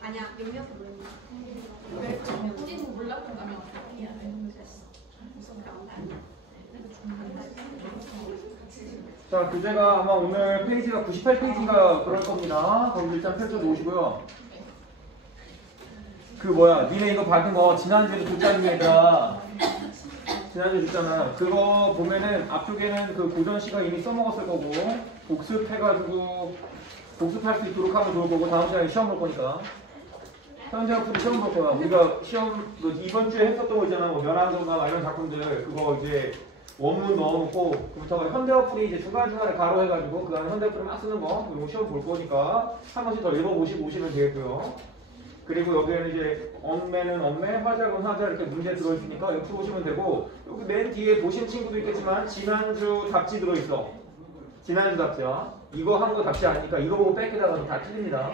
아니야, 몇몇 모르겠어. 우리는 몰랐던 거면 자, 교재가 아마 오늘 페이지가 98페이지가 그럴 겁니다. 거기 일단 펼쳐놓으시고요. 그 뭐야, 니네 이거 받은 거 지난주에도 줬잖니 얘들아. 지난주에 줬잖아. 그거 보면은 앞쪽에는 그 고전 시간 이미 써먹었을 거고 복습해가지고 복습할 수 있도록 하면 좋을 거고 다음 시간에 시험 볼 거니까. 현재 학부도 시험 볼 거야. 우리가 시험 이번 주에 했었던 거 있잖아. 뭐 연안정가 이런 작품들 그거 이제 원문 넣어놓고 그부터 현대어플이 이제 중간중간에 가로해가지고 그 안에 현대어플을 막 쓰는 거 그리고 시험 볼 거니까 한 번씩 더 읽어보시고 오시면 되겠고요. 그리고 여기에는 이제 엄매는 엄매, 화작은 화작 이렇게 문제 들어있으니까 이거 풀어보시면 되고 여기 맨 뒤에 보신 친구도 있겠지만 지난주 답지 들어있어. 지난주 답지야. 이거 한 거 답지 아니니까 이거 보고 뺏기다가 다 틀립니다.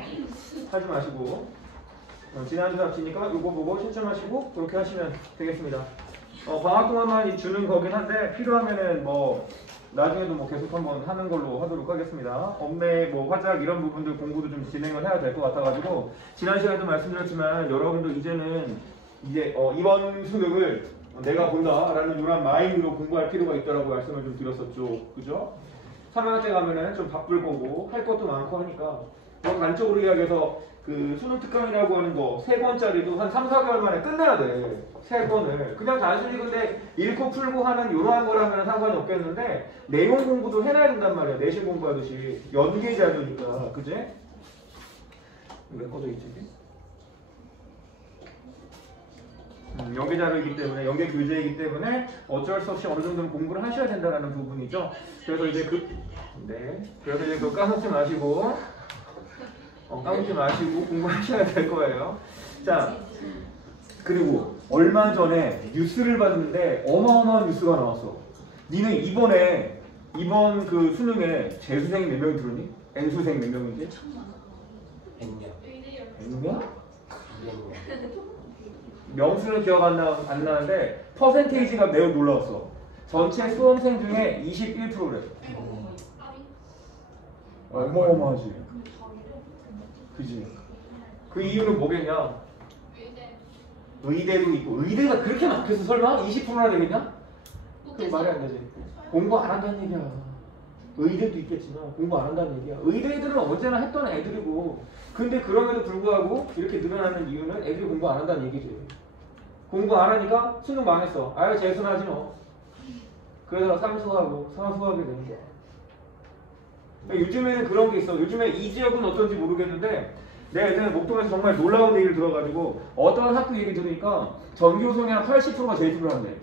하지 마시고 지난주 답지니까 이거 보고 신청하시고 그렇게 하시면 되겠습니다. 방학 동안만 주는 거긴 한데 필요하면은 뭐 나중에도 뭐 계속 한번 하는 걸로 하도록 하겠습니다. 엄매 뭐 화작 이런 부분들 공부도 좀 진행을 해야 될 것 같아가지고 지난 시간에도 말씀드렸지만 여러분도 이제는 이제 이번 수능을 내가 본다라는 이런 마인드로 공부할 필요가 있다라고 말씀을 좀 드렸었죠. 그죠? 3학년 가면은 좀 바쁠 거고 할 것도 많고 하니까 뭐 단적으로 이야기해서 그 수능 특강이라고 하는 거 3권짜리도 한 3, 4개월 만에 끝내야 돼. 3권을. 그냥 단순히 근데 읽고 풀고 하는 이러한 거라면 상관이 없겠는데 내용 공부도 해놔야 된단 말이야. 내신 공부하듯이. 연계 자료니까. 그지? 왜 꺼져 있지? 연계 자료이기 때문에, 연계 교재이기 때문에 어쩔 수 없이 어느 정도는 공부를 하셔야 된다는 부분이죠. 그래서 이제 그래서 이제 그거 까먹지 마시고 까먹지 마시고 공부하셔야 될 거예요. 자, 그리고 얼마 전에 뉴스를 봤는데 어마어마한 뉴스가 나왔어. 니는 이번 그 수능에 재수생이 몇 명이 들었니? N수생 몇 명인지? 100명? 명수는 기억 안 나는데 퍼센테이지가 매우 놀라웠어. 전체 수험생 중에 21%래. 어마어마하지. 그지? 그 이유는 뭐겠냐? 의대도 있고 의대가 그렇게 많겠어 설마? 20%나 되겠냐? 그게 말이 안 되지. 공부 안 한다는 얘기야. 의대도 있겠지만 공부 안 한다는 얘기야. 의대들은 언제나 했던 애들이고 근데 그럼에도 불구하고 이렇게 늘어나는 이유는 애들이 공부 안 한다는 얘기지. 공부 안 하니까 수능 망했어. 아유 재수하지 뭐. 그래서 쌍수하고 사수하게 되는 거야. 요즘에는 그런 게 있어. 요즘에 이 지역은 어떤지 모르겠는데 내가 예전에 목동에서 정말 놀라운 얘기를 들어가지고 어떤 학교 얘기 들으니까 전교생의 한 80%가 재수를 한대.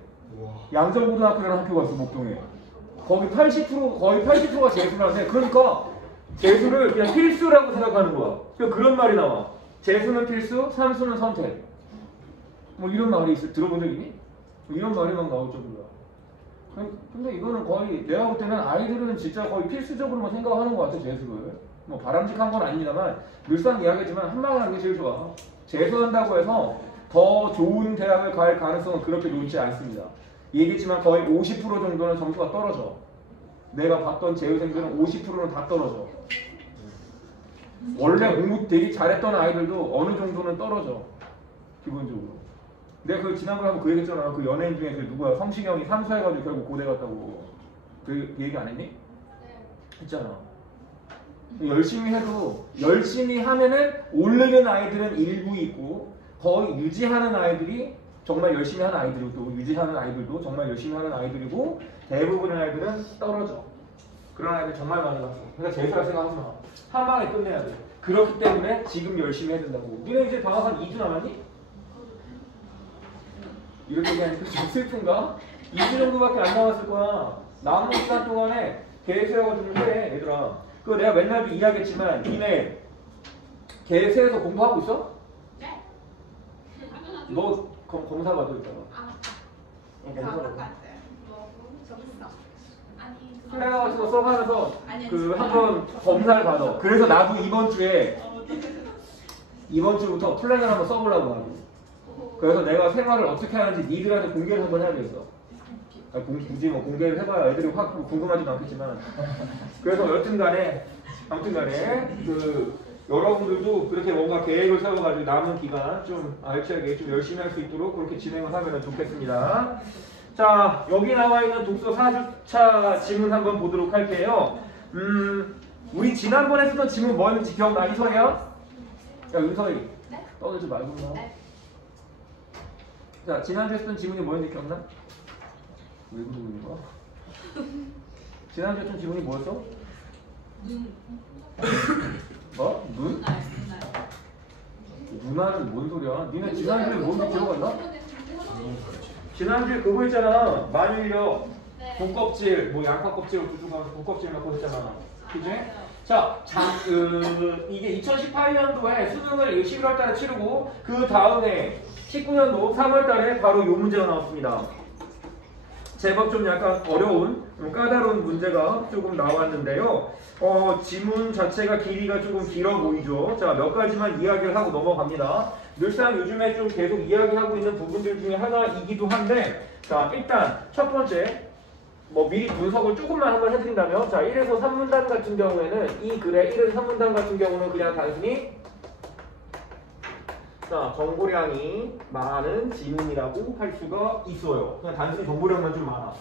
양정고등학교라는 학교가 있어 목동에. 거기 80% 거의 80%가 재수를 한대. 그러니까 재수를 그냥 필수라고 생각하는 거야. 그러니까 그런 말이 나와. 재수는 필수, 삼수는 선택. 뭐 이런 말이 들어본 적 있니? 이런 말이 막 나올 정도야. 근데 이거는 거의 내가 볼 때는 아이들은 진짜 거의 필수적으로만 생각하는 것 같아 재수를. 뭐 바람직한 건 아닙니다만 늘상 이야기지만 한방을 하는 게 제일 좋아. 재수한다고 해서 더 좋은 대학을 갈 가능성은 그렇게 높지 않습니다. 얘기했지만 거의 50% 정도는 점수가 떨어져. 내가 봤던 재수생들은 50%는 다 떨어져. 원래 공부 되게 잘했던 아이들도 어느 정도는 떨어져. 기본적으로. 내가 그 지난번에 한번 그 얘기했잖아. 그 연예인 중에 그 누구야? 성시경이 삼수해가지고 결국 고대 갔다고. 그 얘기 안 했니? 했잖아. 열심히 해도 열심히 하면은 오르는 아이들은 일부 있고 거의 유지하는 아이들이 정말 열심히 하는 아이들도 유지하는 아이들도 정말 열심히 하는 아이들이고 대부분의 아이들은 떨어져. 그런 아이들 정말 많이 봤어. 그러니까 재수할 생각하지 마. 한 방에 끝내야 돼. 그렇기 때문에 지금 열심히 해야 된다고. 니네 이제 방학 한 2주 남았니? 이렇게 얘기하니까 좀 슬픈가? 2주 정도밖에 안 남았을 거야. 남은 시간 동안에 계획 세워가지고 해, 얘들아. 그거 내가 맨날도 이야기했지만 니네 계획 세워서 공부하고 있어? 네. 너 검사 받을 거야. 방학 갔어요. 뭐 접수. 아니 플레어 같은 거 써가면서 그 한번 검사를 받아. 그래서 나도 이번 주부터 플랜을 한번 써보려고 하고. 그래서 내가 생활을 어떻게 하는지 니들한테 공개를 한번 해야 되겠어. 굳이 뭐 공개를 해봐야 애들이 확 궁금하지는 않겠지만. 그래서 아무튼간에 그 여러분들도 그렇게 뭔가 계획을 세워가지고 남은 기간 좀 알차게 좀 열심히 할 수 있도록 그렇게 진행을 하면 좋겠습니다. 자, 여기 나와 있는 독서 4주차 지문 한번 보도록 할게요. 우리 지난번에 쓰던 지문 뭐였는지 기억나? 이서희야? 야, 은서희. 네? 떠들지 말고 나. 네. 자, 지난주에 쓰던 지문이 뭐였는지 기억나? 왜 그러는 거야? 지난주에 쓰던 지문이 뭐였어? 눈. 뭐? 눈? 눈알. 누나는 뭔 소리야? 니네 지난주에 뭔지 기억 안 나? 네. 지난주에 그거 있잖아. 만유력, 네. 복껍질, 뭐 양파 껍질로 두둑하면서 복껍질 넣고 했잖아. 그지? 자, 이게 2018년도에 수능을 11월 달에 치르고 그 다음에 19년도 3월 달에 바로 이 문제가 나왔습니다. 제법 좀 약간 어려운, 좀 까다로운 문제가 조금 나왔는데요. 지문 자체가 길이가 조금 길어 보이죠. 자, 몇 가지만 이야기를 하고 넘어갑니다. 늘상 요즘에 좀 계속 이야기하고 있는 부분들 중에 하나이기도 한데, 자, 일단 첫 번째, 뭐 미리 분석을 조금만 한번 해드린다면, 자, 1에서 3문단 같은 경우에는 이 글의 1에서 3문단 같은 경우는 그냥 단순히 자, 정보량이 많은 지문이라고 할 수가 있어요. 그냥 단순히 정보량만 좀 많아.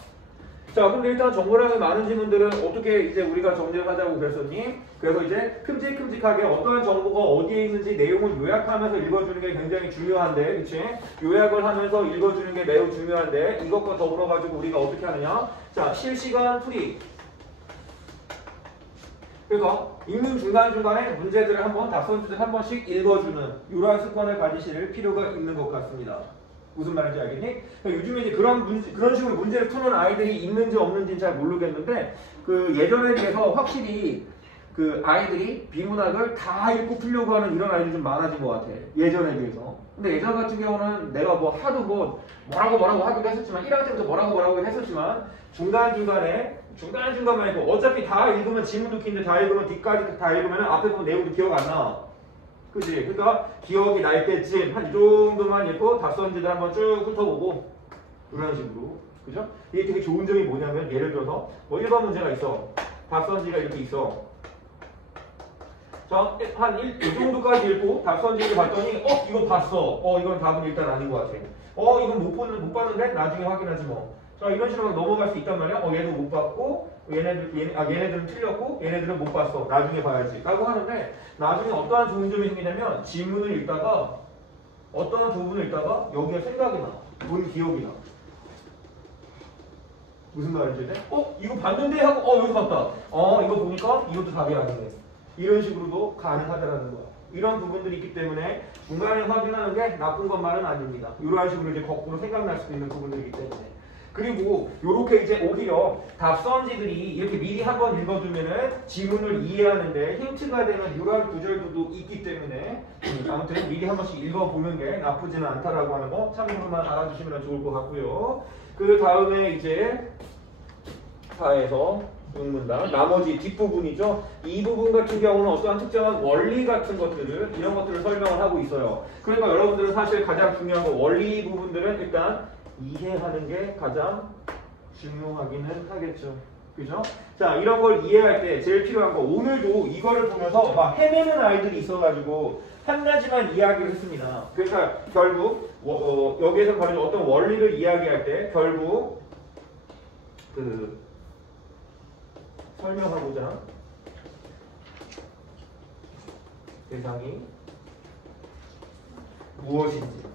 자, 근데 일단 정보량이 많은 지문들은 어떻게 이제 우리가 정리를 하자고 그랬었니? 그래서 이제 큼직큼직하게 어떠한 정보가 어디에 있는지 내용을 요약하면서 읽어주는 게 굉장히 중요한데, 그치? 요약을 하면서 읽어주는 게 매우 중요한데, 이것과 더불어가지고 우리가 어떻게 하느냐? 자, 실시간 풀이. 그러니까 읽는 중간중간에 문제들을 한번 답선지들 한 번씩 읽어주는 이러한 습관을 가지실 필요가 있는 것 같습니다. 무슨 말인지 알겠니? 그러니까 요즘에 이제 그런 식으로 문제를 푸는 아이들이 있는지 없는지는 잘 모르겠는데 그 예전에 비해서 확실히 그 아이들이 비문학을 다 읽고 풀려고 하는 이런 아이들이 좀 많아진 것 같아. 예전에 비해서. 근데 예전 같은 경우는 내가 뭐 하도 뭐라고 하기도 했었지만 1학년 때부터 뭐라고 했었지만 중간중간만 해도 어차피 다 읽으면 지문도 긴데 다 읽으면 뒤까지 다 읽으면 앞에 보면 내용도 기억 안 나. 그지? 그러니까 기억이 날 때쯤 한 이 정도만 읽고 답선지들 한번 쭉 훑어보고 이런 식으로. 그죠? 이게 되게 좋은 점이 뭐냐면 예를 들어서 뭐 1번 문제가 있어. 답선지가 이렇게 있어. 자, 이 정도까지 읽고 답선지를 봤더니 이거 봤어. 이건 답은 일단 아닌 것 같아. 이건 못 봤는데 나중에 확인하지 뭐. 자, 이런 식으로 넘어갈 수 있단 말이야. 얘도 못 봤고 얘네들은 틀렸고 얘네들은 못 봤어. 나중에 봐야지 라고 하는데 나중에 어떠한 좋은 점이 생기냐면 지문을 읽다가 어떠한 부분을 읽다가 여기가 생각이 나. 본 기억이 나. 무슨 말인지 돼? 이거 봤는데 하고 여기서 봤다. 이거 보니까 이것도 답이 아니네. 이런 식으로도 가능하다라는 거야. 이런 부분들이 있기 때문에 중간에 확인하는 게 나쁜 것만은 아닙니다. 이런 식으로 이제 거꾸로 생각날 수도 있는 부분들이기 때문에. 그리고 요렇게 이제 오히려 답선지들이 이렇게 미리 한번 읽어두면은 지문을 이해하는데 힌트가 되는 이러한 구절도 있기 때문에 아무튼 미리 한 번씩 읽어보는 게 나쁘지는 않다라고 하는 거 참고로만 알아주시면 좋을 것 같고요. 그 다음에 이제 4에서 6문단 나머지 뒷부분이죠. 이 부분 같은 경우는 어떠한 특정한 원리 같은 것들을 이런 것들을 설명을 하고 있어요. 그러니까 여러분들은 사실 가장 중요한 거 원리 부분들은 일단 이해하는 게 가장 중요하기는 하겠죠. 그죠? 자, 이런 걸 이해할 때 제일 필요한 거 오늘도 이거를 보면서 막 헤매는 아이들이 있어가지고 한 가지만 이야기를 했습니다. 그러니까 결국 여기에서 가진 어떤 원리를 이야기할 때 결국 그 설명하고자 대상이 무엇인지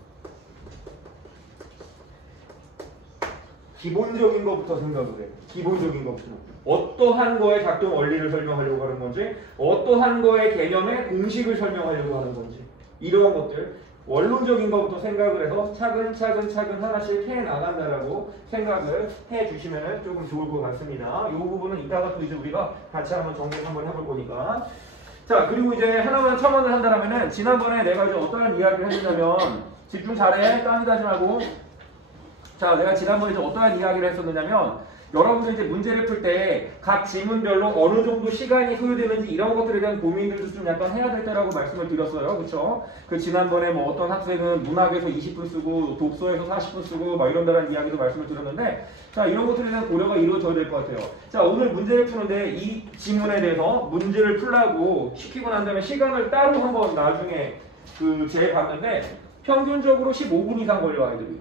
기본적인 것부터 생각을 해. 기본적인 것부터. 어떠한 거의 작동 원리를 설명하려고 하는 건지 어떠한 거의 개념의 공식을 설명하려고 하는 건지 이러한 것들 원론적인 것부터 생각을 해서 차근차근 하나씩 해나간다라고 생각을 해주시면 조금 좋을 것 같습니다. 이 부분은 이따가 또 이제 우리가 같이 한번 정리 한번 해볼 거니까. 자, 그리고 이제 하나만 첨언을 한다면은 지난번에 내가 이제 어떠한 이야기를 했냐면 집중 잘해. 땀이 나지 말고. 자, 내가 지난번에 이제 어떠한 이야기를 했었느냐면 여러분들 이제 문제를 풀 때 각 지문별로 어느 정도 시간이 소요되는지 이런 것들에 대한 고민들도 좀 약간 해야 될 때라고 말씀을 드렸어요. 그쵸? 그 지난번에 뭐 어떤 학생은 문학에서 20분 쓰고 독서에서 40분 쓰고 막 이런다는 이야기도 말씀을 드렸는데 자, 이런 것들에 대한 고려가 이루어져야 될 것 같아요. 자, 오늘 문제를 푸는데 이 지문에 대해서 문제를 풀라고 시키고 난 다음에 시간을 따로 한번 나중에 그 재봤는데 평균적으로 15분 이상 걸려 아이들이.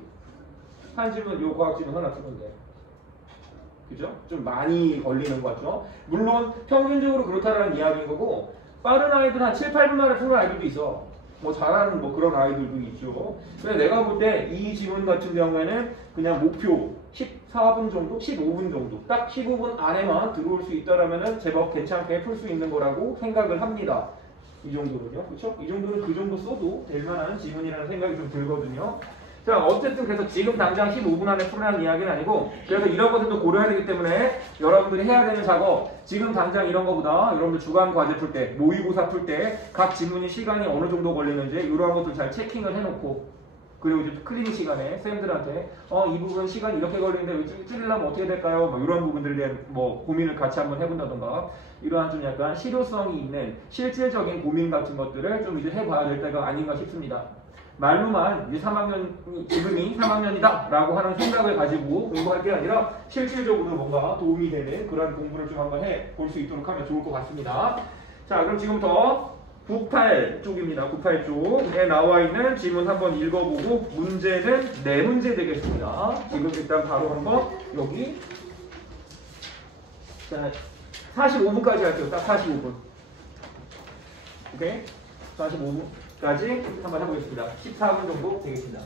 한 지문, 요 과학 지문 하나 쓰는데. 그죠? 좀 많이 걸리는 것 같죠? 물론 평균적으로 그렇다라는 이야기인 거고 빠른 아이들 한 7, 8분 만에 푸는 아이들도 있어. 뭐 잘하는 뭐 그런 아이들도 있죠. 그래서 내가 볼 때 이 지문 같은 경우에는 그냥 목표 14분 정도, 15분 정도, 딱 15분 안에만 들어올 수 있다라면은 제법 괜찮게 풀 수 있는 거라고 생각을 합니다. 이 정도는요, 그렇죠? 이 정도는 그 정도 써도 될 만한 지문이라는 생각이 좀 들거든요. 자, 어쨌든 그래서 지금 당장 15분 안에 풀으라는 이야기는 아니고 그래서 이런 것들도 고려해야 되기 때문에 여러분들이 해야 되는 작업 지금 당장 이런 거보다 여러분들 주간 과제 풀 때, 모의고사 풀 때 각 지문이 시간이 어느 정도 걸리는지 이러한 것들 잘 체킹을 해놓고 그리고 이제 클리닉 시간에 쌤들한테 이 부분 시간이 이렇게 걸리는데 줄이려면 어떻게 될까요? 뭐 이런 부분들에 대한 뭐 고민을 같이 한번 해본다던가 이러한 좀 약간 실효성이 있는 실질적인 고민 같은 것들을 좀 이제 해봐야 될 때가 아닌가 싶습니다. 말로만 이제 3학년, 지금이 3학년이다 라고 하는 생각을 가지고 공부할 게 아니라 실질적으로 뭔가 도움이 되는 그런 공부를 좀 한번 해볼 수 있도록 하면 좋을 것 같습니다. 자, 그럼 지금부터 98 쪽입니다. 98 쪽에 나와 있는 지문 한번 읽어보고 문제는 4문제 되겠습니다. 지금 일단 바로 한번 여기 자 45분까지 할게요. 딱 45분. 오케이? 45분까지 한번 해보겠습니다. 14분 정도 되겠습니다.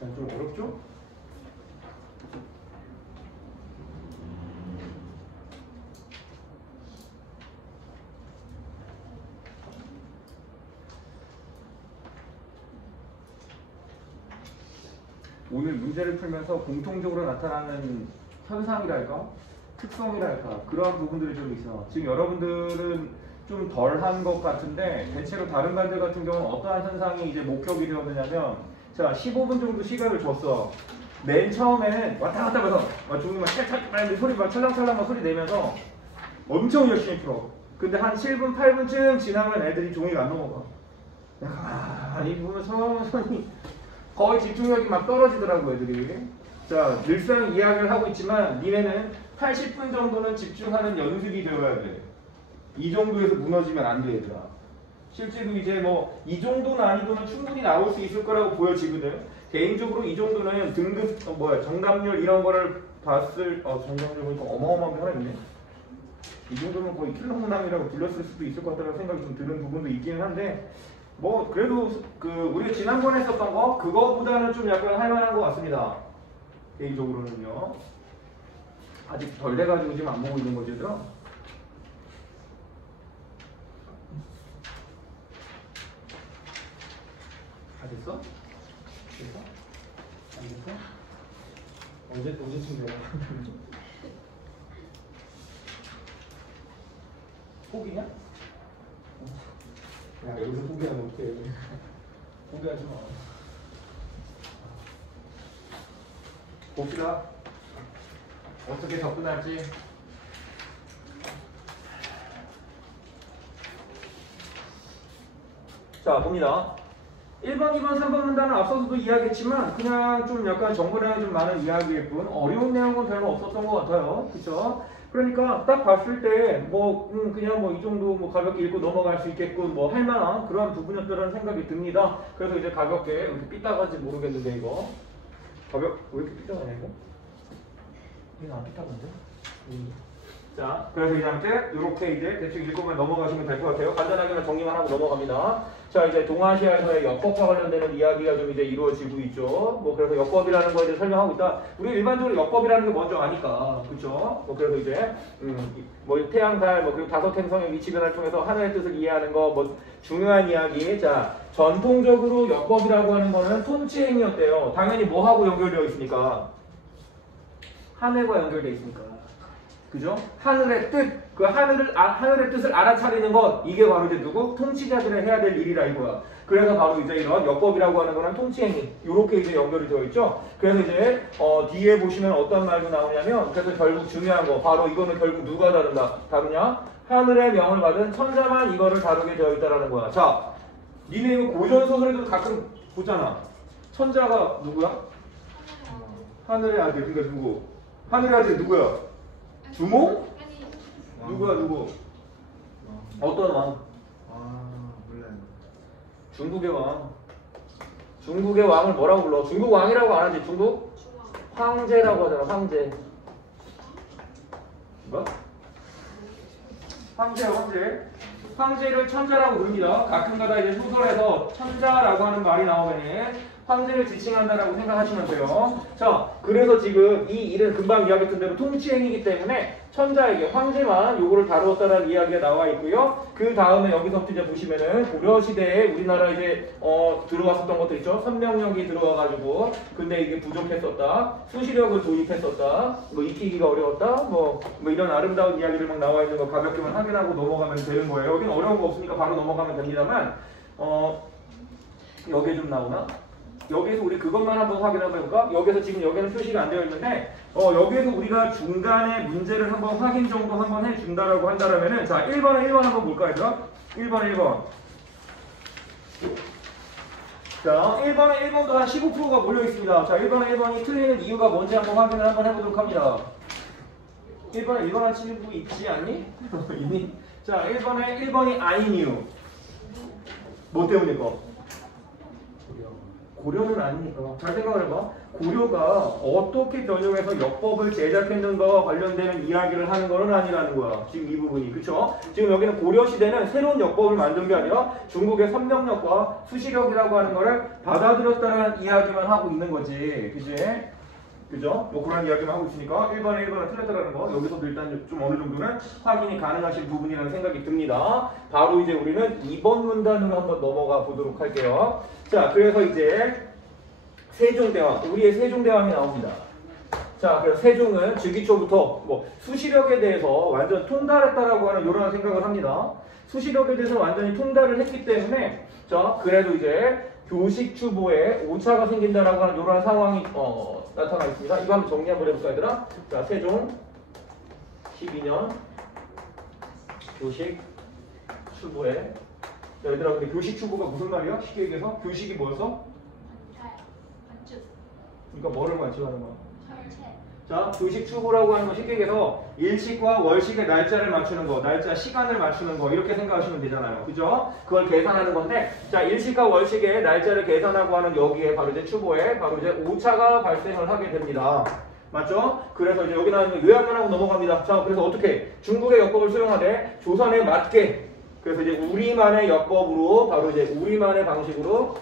좀 어렵죠? 오늘 문제를 풀면서 공통적으로 나타나는 현상이랄까? 특성이랄까? 그러한 부분들이 좀 있어. 지금 여러분들은 좀 덜한 것 같은데 대체로 다른 반들 같은 경우는 어떠한 현상이 이제 목격이 되었느냐면 자 15분 정도 시간을 줬어. 맨 처음에는 왔다 갔다 하면서 종이 막 찰찰 소리 막 찰랑찰랑 막 소리 내면서 엄청 열심히 풀어. 근데 한 7분 8분쯤 지나면 애들이 종이가 안 넘어가. 가만히 보면 천천히 거의 집중력이 막 떨어지더라고 애들이. 자 늘상 이야기를 하고 있지만 니네는 80분 정도는 집중하는 연습이 되어야 돼. 이 정도에서 무너지면 안 돼 얘들아. 실제로 이제 뭐 이 정도 난이도는 충분히 나올 수 있을 거라고 보여지거든. 개인적으로 이 정도는 등급 정답률 이런 거를 봤을 정답률 보니까 어마어마하게 하네. 이 정도면 거의 킬러문항이라고 불렸을 수도 있을 것 같다는 생각이 좀 드는 부분도 있기는 한데 뭐 그래도 그 우리가 지난번에 했었던 거 그거보다는 좀 약간 할만한 것 같습니다. 개인적으로는요. 아직 덜 돼가지고 지금 안 보고 있는 거지 얘들아. 다 됐어? 됐어? 안 됐어? 언제쯤 돼요? 포기냐? 야 여기서 포기하면 어떡해. 포기하지 마. 봅시다. 어떻게 접근할지. 자 봅니다. 1번, 2번, 3번 문단은 앞서서도 이야기했지만 그냥 좀 약간 정보량이 좀 많은 이야기일 뿐 어려운 내용은 별로 없었던 것 같아요. 그쵸? 그러니까 딱 봤을 때 뭐 그냥 뭐 이 정도 뭐 가볍게 읽고 넘어갈 수 있겠군 뭐 할만한 그런 부분이었다는 생각이 듭니다. 그래서 이제 가볍게 이렇게 삐딱한지 모르겠는데 이거 왜 이렇게 삐딱하냐 이거? 이거 안 삐딱한데? 자, 그래서 이 상태 이렇게 이제 대충 읽고만 넘어가시면 될 것 같아요. 간단하게만 정리만 하고 넘어갑니다. 자, 이제 동아시아에서의 역법과 관련되는 이야기가 좀 이제 이루어지고 있죠. 뭐 그래서 역법이라는 거에 대해 설명하고 있다. 우리 일반적으로 역법이라는 게 먼저 아니까, 그렇죠? 뭐 그래서 이제 뭐 태양, 달, 뭐 그리고 다섯 행성의 위치 변화를 통해서 하늘의 뜻을 이해하는 거, 뭐 중요한 이야기. 자, 전통적으로 역법이라고 하는 거는 통치행위였대요. 당연히 뭐하고 연결되어 있으니까 하늘과 연결되어 있으니까. 그죠? 하늘의 뜻, 그 하늘의 뜻을 알아차리는 것, 이게 바로 이제 누구? 통치자들이 해야 될 일이라 이거야. 그래서 바로 이제 이런 역법이라고 하는 거는 통치행위, 요렇게 이제 연결이 되어 있죠. 그래서 이제 뒤에 보시면 어떤 말도 나오냐면, 그래서 결국 중요한 거, 바로 이거는 결국 누가 다루냐? 하늘의 명을 받은 천자만 이거를 다루게 되어 있다라는 거야. 자, 니네 이거 고전 소설에도 가끔 보잖아. 천자가 누구야? 하늘의 아들, 그러니까 누구? 하늘의 아들 누구야? 주몽? 누구야 누구? 어떤 왕? 몰라요. 중국의 왕. 중국의 왕을 뭐라고 불러? 중국 왕이라고 안 하지? 중국? 황제라고 하잖아. 황제. 뭐? 황제. 황제를 천자라고 부릅니다. 가끔가다 이제 소설에서 천자라고 하는 말이 나오면 황제를 지칭한다라고 생각하시면 돼요. 자, 그래서 지금 이 일은 금방 이야기했던 대로 통치행위이기 때문에 천자에게 황제만 요거를 다루었다라는 이야기가 나와 있고요. 그 다음에 여기서부터 이제 보시면은 고려 시대에 우리나라 이제 들어왔었던 것들 있죠. 선명력이 들어와가지고 근데 이게 부족했었다. 수시력을 도입했었다. 뭐 익히기가 어려웠다. 뭐 이런 아름다운 이야기들 막 나와 있는 거 가볍게만 확인하고 넘어가면 되는 거예요. 여기는 어려운 거 없으니까 바로 넘어가면 됩니다만 여기에 좀 나오나? 여기에서 우리 그것만 한번 확인해 볼까? 여기서 지금 여기는 표시가 안 되어 있는데 여기에서 우리가 중간에 문제를 한번 확인 정도 한번 해준다라고 한다면은 자 1번에 1번 한번 볼까 얘들아? 1번에 1번 자 1번에 1번도 한 15%가 몰려 있습니다. 자 1번에 1번이 틀리는 이유가 뭔지 한번 확인을 한번 해보도록 합니다. 1번에 1번 한 친구 있지 않니? 있니? 자 1번에 1번이 아닌 이유 뭐 때문일까? 고려는 아니니까. 잘 생각을 해봐. 고려가 어떻게 변형해서 역법을 제작했는가와 관련되는 이야기를 하는 건 아니라는 거야. 지금 이 부분이. 그쵸? 지금 여기는 고려 시대는 새로운 역법을 만든 게 아니라 중국의 선명력과 수시력이라고 하는 거를 받아들였다는 이야기만 하고 있는 거지. 그지? 그죠? 뭐 그런 이야기만 하고 있으니까 1번에 1번은 틀렸다라는 거 여기서도 일단 좀 어느 정도는 확인이 가능하신 부분이라는 생각이 듭니다. 바로 이제 우리는 2번 문단으로 한번 넘어가 보도록 할게요. 자, 그래서 이제 세종대왕, 우리의 세종대왕이 나옵니다. 자, 그래서 세종은 즉위초부터 뭐 수시력에 대해서 완전 통달했다라고 하는 이런 생각을 합니다. 수시력에 대해서 완전히 통달을 했기 때문에 자, 그래도 이제 교식 추보에 오차가 생긴다라고 하는 이런 상황이 나타나 있습니다. 이거 한번 정리 한번 해볼까 얘들아? 자, 세종 12년 교식 추보에 자, 얘들아 근데 교식 추보가 무슨 말이야? 쉽게 얘기해서 교식이 뭐였어? 그러니까 뭐를 관측하는 거야? 자, 교식 추보라고 하는 건 쉽게 얘기해서 일식과 월식의 날짜를 맞추는 거, 날짜 시간을 맞추는 거 이렇게 생각하시면 되잖아요. 그죠? 그걸 계산하는 건데 자, 일식과 월식의 날짜를 계산하고 하는 여기에 바로 이제 추보에 바로 이제 오차가 발생을 하게 됩니다. 맞죠? 그래서 이제 여기 나오는 요약만 하고 넘어갑니다. 자, 그래서 어떻게 중국의 역법을 수용하되 조선에 맞게 그래서 이제 우리만의 역법으로 바로 이제 우리만의 방식으로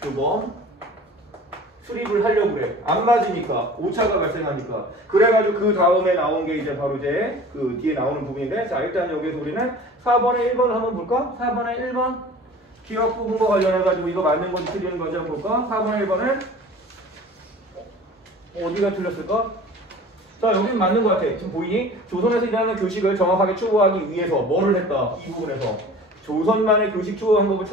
규범 수립을 하려고 그래. 안 맞으니까 오차가 발생하니까. 그래가지고 그 다음에 나온 게 이제 바로 이제 그 뒤에 나오는 부분인데 자, 일단 여기서 우리는 4번에 1번을 한번 볼까? 4번에 1번 기억 부분과 관련해가지고 이거 맞는 건지 틀리는 건지 한번 볼까? 4번에 1번은 어디가 틀렸을까? 자, 여기는 맞는 것 같아. 지금 보이니? 조선에서 일하는 교식을 정확하게 추구하기 위해서 뭐를 했다? 이 부분에서 조선만의 교식 추구 방법을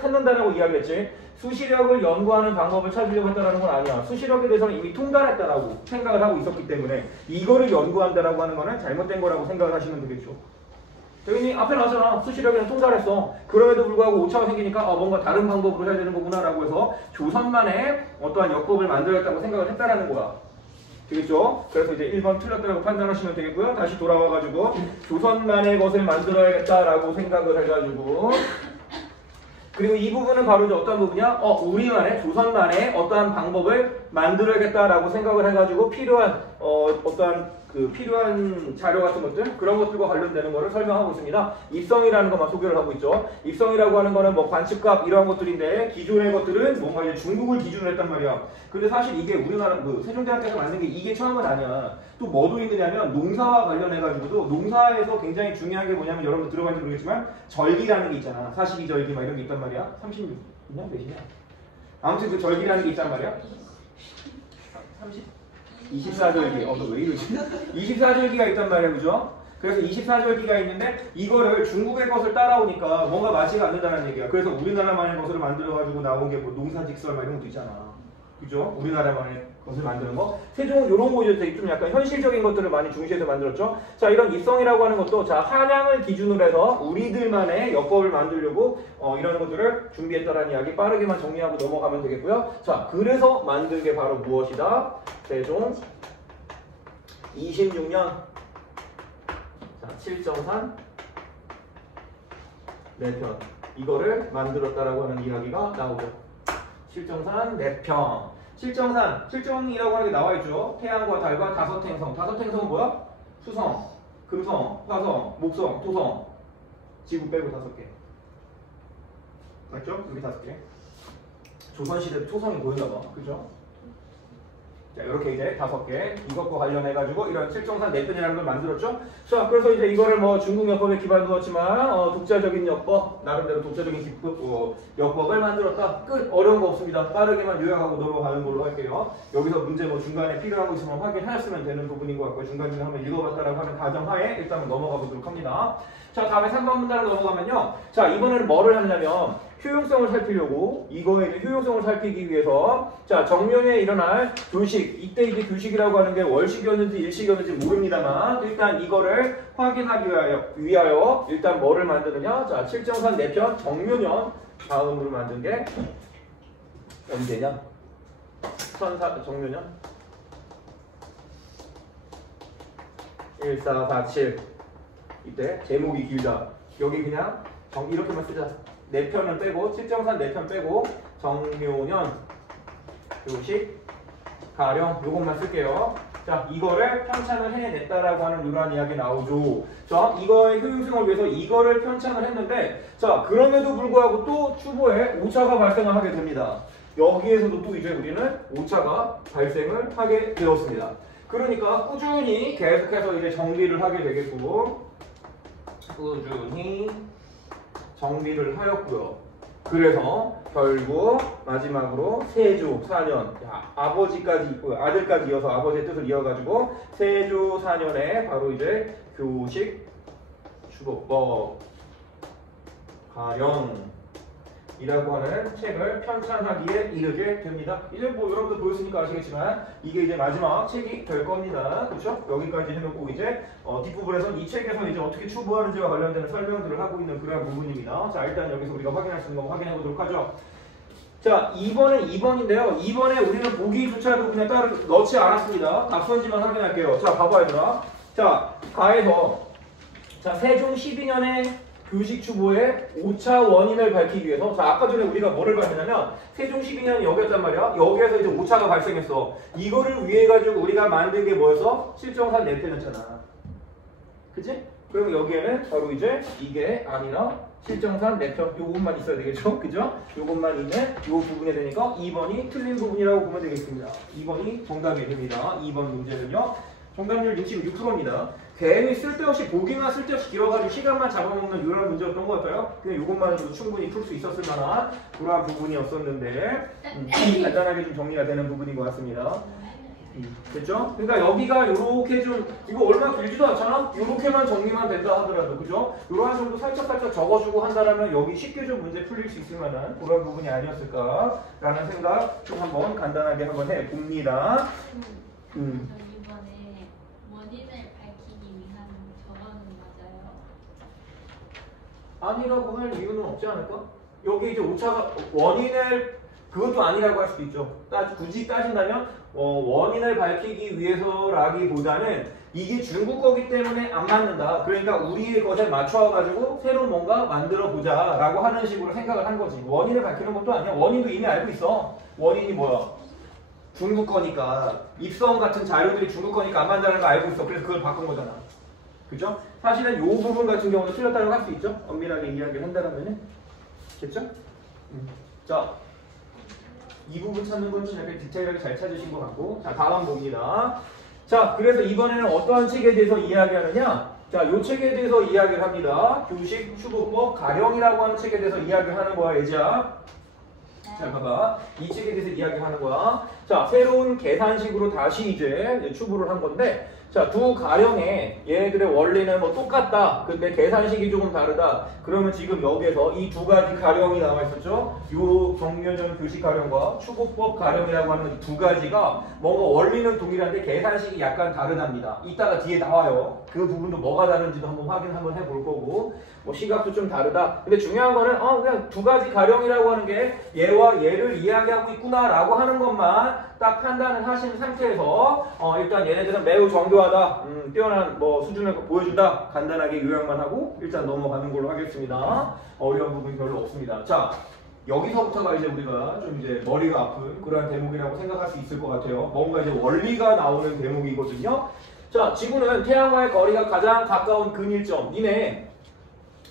찾는다라고 이야기를 했지. 수시력을 연구하는 방법을 찾으려고 했다는 건 아니야. 수시력에 대해서는 이미 통달했다라고 생각을 하고 있었기 때문에 이거를 연구한다라고 하는 거는 잘못된 거라고 생각을 하시면 되겠죠. 여기 앞에 나왔잖아. 수시력에는 통달했어. 그럼에도 불구하고 오차가 생기니까 뭔가 다른 방법으로 해야 되는 거구나 라고 해서 조선만의 어떠한 역법을 만들었다고 생각을 했다라는 거야. 되겠죠? 그래서 이제 1번 틀렸다고 판단하시면 되겠고요. 다시 돌아와가지고 조선만의 것을 만들어야겠다라고 생각을 해가지고 그리고 이 부분은 바로 이제 어떤 부분이야? 우리만의 조선만의 어떠한 방법을 만들어야겠다라고 생각을 해가지고 필요한 어떠한 필요한 자료 같은 것들 그런 것들과 관련되는 거를 설명하고 있습니다. 입성이라는 것만 소개를 하고 있죠. 입성이라고 하는 거는 뭐 관측값 이러한 것들인데 기존의 것들은 뭔가 이제 중국을 기준으로 했단 말이야. 근데 사실 이게 우리나라 세종대왕께서 만든 게 이게 처음은 아니야. 또 뭐도 있느냐면 농사와 관련해가지고도 농사에서 굉장히 중요한 게 뭐냐면 여러분들 들어봤는지 모르겠지만 절기라는 게 있잖아. 42절기 막 이런 게 있단 말이야. 36년 몇이냐? 아무튼 그 절기라는 게 있단 말이야. 24절기. 너 왜 이러지? 24절기가 있단 말이야. 그죠? 그래서 24절기가 있는데 이거를 중국의 것을 따라오니까 뭔가 맞지가 않는다는 얘기야. 그래서 우리나라만의 것을 만들어가지고 나온 게 뭐 농사직설 막 이런 것도 있잖아. 그죠? 우리나라만의 것을 만드는 거. 세종은 이런 거 이제 좀 약간 현실적인 것들을 많이 중시해서 만들었죠. 자, 이런 입성이라고 하는 것도 자, 한양을 기준으로 해서 우리들만의 역법을 만들려고 이런 것들을 준비했다라는 이야기 빠르게만 정리하고 넘어가면 되겠고요. 자, 그래서 만든 게 바로 무엇이다? 세종 26년 자, 7정산 4편 이거를 만들었다라고 하는 이야기가 나오죠. 7정산 4편 칠정이라고 하는 게 나와있죠. 태양과 달과 다섯 행성. 다섯 행성은 뭐야? 수성, 금성, 화성, 목성, 토성. 지구 빼고 5개. 맞죠? 여기 5개. 조선시대 토성이 보였나 봐. 그죠? 자, 이렇게 이제 5개. 이것과 관련해가지고 이런 칠정산 4편이라는 걸 만들었죠. 자, 그래서 이제 이거를 뭐 중국 역법에 기반 두었지만, 독자적인 역법, 나름대로 독자적인 역법을 만들었다. 끝. 어려운 거 없습니다. 빠르게만 요약하고 넘어가는 걸로 할게요. 여기서 문제 뭐 중간에 필요한 거 있으면 확인하셨으면 되는 부분인 것 같고요. 중간중에 한번 읽어봤다라고 하는 가정하에 일단 넘어가 보도록 합니다. 자, 다음에 3번 문단으로 넘어가면요. 자, 이번에는 뭐를 하냐면, 효용성을 살피려고 이거에 이제 효용성을 살피기 위해서 자 정면에 일어날 교식 이때 이제 교식이라고 하는 게 월식이었는지 일식이었는지 모릅니다만 일단 이거를 확인하기 위하여 일단 뭐를 만드느냐 자 7정산 4편 정묘년 다음으로 만든 게 언제냐 정묘년 1447 이때 제목이 길다 여기 그냥 이렇게만 쓰자. 4편을 빼고 실정산 4편 빼고 정묘년 교식 가령 요것만 쓸게요. 자, 이거를 편찬을 해냈다라고 하는 이러한 이야기 나오죠. 자, 이거의 효율성을 위해서 이거를 편찬을 했는데, 자, 그럼에도 불구하고 또 추보에 오차가 발생을 하게 됩니다. 여기에서도 또 이제 우리는 오차가 발생을 하게 되었습니다. 그러니까 꾸준히 계속해서 이제 정비를 하게 되겠고, 꾸준히 정비를 하였고요. 그래서 결국 마지막으로 세조 4년, 아버지까지 있고 아들까지 이어서 아버지의 뜻을 이어가지고 세조 4년에 바로 이제 교식 추보법 가령이라고 하는 책을 편찬하기에 이르게 됩니다. 이제 뭐 여러분들 보였으니까 아시겠지만 이게 이제 마지막 책이 될 겁니다. 그렇죠? 여기까지 해놓고 이제 뒷부분에서는 이 책에서 이제 어떻게 추보하는지와 관련되는 설명들을 하고 있는 그런 부분입니다. 자, 일단 여기서 우리가 확인할 수 있는 거 확인해 보도록 하죠. 자, 2번은 2번인데요. 2번에 우리는 보기조차도 그냥 따로 넣지 않았습니다. 답선지만 확인할게요. 자, 봐봐 얘들아. 자, 가에서 자, 세종 12년에 교식 추보의 오차 원인을 밝히기 위해서, 자, 아까 전에 우리가 뭐를 봤냐면 세종 12년이 여기였단 말이야. 여기에서 이제 오차가 발생했어. 이거를 위해 가지고 우리가 만든 게 뭐였어? 실정산 4편이었잖아. 그치? 그럼 여기에는 바로 이제 이게 아니라 실정산 4편 요것만 있어야 되겠죠? 그죠? 요것만 있는 요 부분이 되니까 2번이 틀린 부분이라고 보면 되겠습니다. 2번이 정답이 됩니다. 2번 문제는요. 정답률 66%입니다. 괜히 쓸데없이 보기만 쓸데없이 길어가지고 시간만 잡아먹는 이런 문제였던 것 같아요. 그냥 이것만으로도 충분히 풀 수 있었을 만한 그러한 부분이었었는데 간단하게 좀 정리가 되는 부분인 것 같습니다. 됐죠? 그러니까 여기가 요렇게 좀 이거 얼마 길지도 않잖아? 요렇게만 정리만 된다 하더라도 그죠? 요런 정도 살짝 적어주고 한다라면 여기 쉽게 좀 문제 풀릴 수 있을 만한 그런 부분이 아니었을까라는 생각 좀 한번 간단하게 한번 해봅니다. 이번에 원인을 밝히기 위한 저거는 맞아요? 아니라고 할 이유는 없지 않을까? 여기 이제 오차가 원인을 그것도 아니라고 할 수도 있죠. 굳이 따진다면 원인을 밝히기 위해서라기보다는 이게 중국 거기 때문에 안 맞는다. 그러니까 우리의 것에 맞춰가지고 새로 뭔가 만들어 보자라고 하는 식으로 생각을 한 거지. 원인을 밝히는 것도 아니야. 원인도 이미 알고 있어. 원인이 뭐야? 중국 거니까 입성 같은 자료들이 중국 거니까 안 맞는다는 거 알고 있어. 그래서 그걸 바꾼 거잖아. 그죠? 사실은 이 부분 같은 경우는 틀렸다고 할 수 있죠. 엄밀하게 이야기를 한다면은. 됐죠? 자, 이 부분 찾는 건 좀 약간 디테일하게 잘 찾으신 것 같고. 자, 다음 봅니다. 자, 그래서 이번에는 어떠한 책에 대해서 이야기하느냐? 자, 요 책에 대해서 이야기를 합니다. 교식 추보법 가령이라고 하는 책에 대해서 이야기를 하는 거야, 얘지야. 자, 봐봐. 이 책에 대해서 이야기하는 거야. 자, 새로운 계산식으로 다시 이제 추보를 한 건데, 자, 두 가령의 얘네들의 원리는 뭐 똑같다. 근데 계산식이 조금 다르다. 그러면 지금 여기에서 이 두 가지 가령이 나와 있었죠? 요 정묘년 교식 가령과 추보법 가령이라고 하는 두 가지가 뭔가 원리는 동일한데 계산식이 약간 다르답니다. 이따가 뒤에 나와요. 그 부분도 뭐가 다른지도 한번 확인 한번 해볼 거고, 뭐 시각도 좀 다르다. 근데 중요한 거는 그냥 두 가지 가령이라고 하는 게 얘와 얘를 이야기하고 있구나라고 하는 것만 딱 판단을 하신 상태에서 일단 얘네들은 매우 정교하다, 뛰어난 뭐 수준을 보여준다. 간단하게 요약만 하고 일단 넘어가는 걸로 하겠습니다. 어려운 부분이 별로 없습니다. 자, 여기서부터가 이제 우리가 좀 이제 머리가 아픈 그러한 대목이라고 생각할 수 있을 것 같아요. 뭔가 이제 원리가 나오는 대목이거든요. 자, 지구는 태양과의 거리가 가장 가까운 근일점. 니네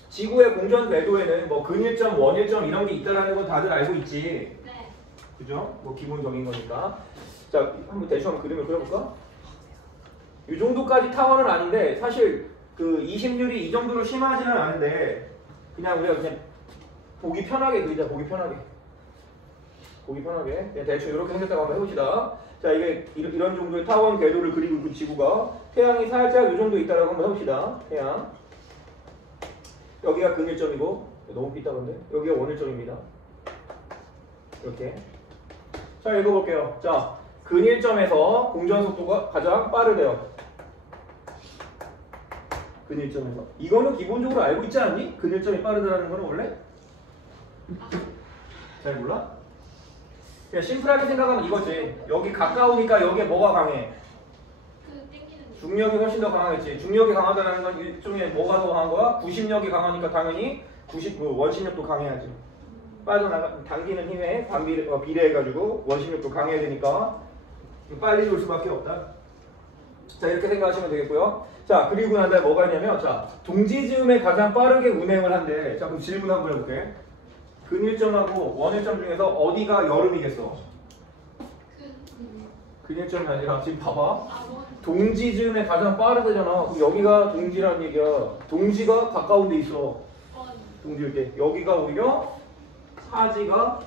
지구의 공전 궤도에는 뭐 근일점, 원일점 이런 게 있다라는 건 다들 알고 있지. 네. 그죠? 뭐 기본적인 거니까. 자, 한번 대충 한번 그림을 그려볼까? 이 정도까지 타원은 아닌데 사실 그 이심률이 이 정도로 심하지는 않은데 그냥 우리가 그냥 보기 편하게 그리자. 보기 편하게. 그냥 대충 이렇게 생겼다고 한번 해봅시다. 자, 이게 이런 정도의 타원 궤도를 그리고 있고 지구가 태양이 살짝 이 정도 있다라고 한번 해봅시다. 태양. 여기가 근일점이고 너무 삐딱한데 여기가 원일점입니다. 이렇게. 자, 읽어볼게요. 자, 근일점에서 공전 속도가 가장 빠르대요. 근일점에서. 이거는 기본적으로 알고 있지 않니? 근일점이 빠르다는 거는 원래? 잘 몰라? 그냥 심플하게 생각하면 이거지. 여기 가까우니까 여기에 뭐가 강해? 중력이 훨씬 더 강하겠지. 중력이 강하다는 건 일종의 뭐가 더 강한 거야? 구심력이 강하니까 당연히 원심력도 강해야지. 당기는 힘에 비례해가지고 원심력도 강해야 되니까 빨리 돌 수밖에 없다. 자, 이렇게 생각하시면 되겠고요. 자, 그리고 난 다음에 뭐가 있냐면, 자, 동지즈음에 가장 빠르게 운행을 한대. 자, 그럼 질문 한번 해볼게. 근일점하고 원일점 중에서 어디가 여름이겠어? 근일점이 아니라 지금 봐봐. 동지즈음에 가장 빠르다잖아. 그럼 여기가 동지라는 얘기야. 동지가 가까운 데 있어. 동지일 때. 여기가 오히려 하지가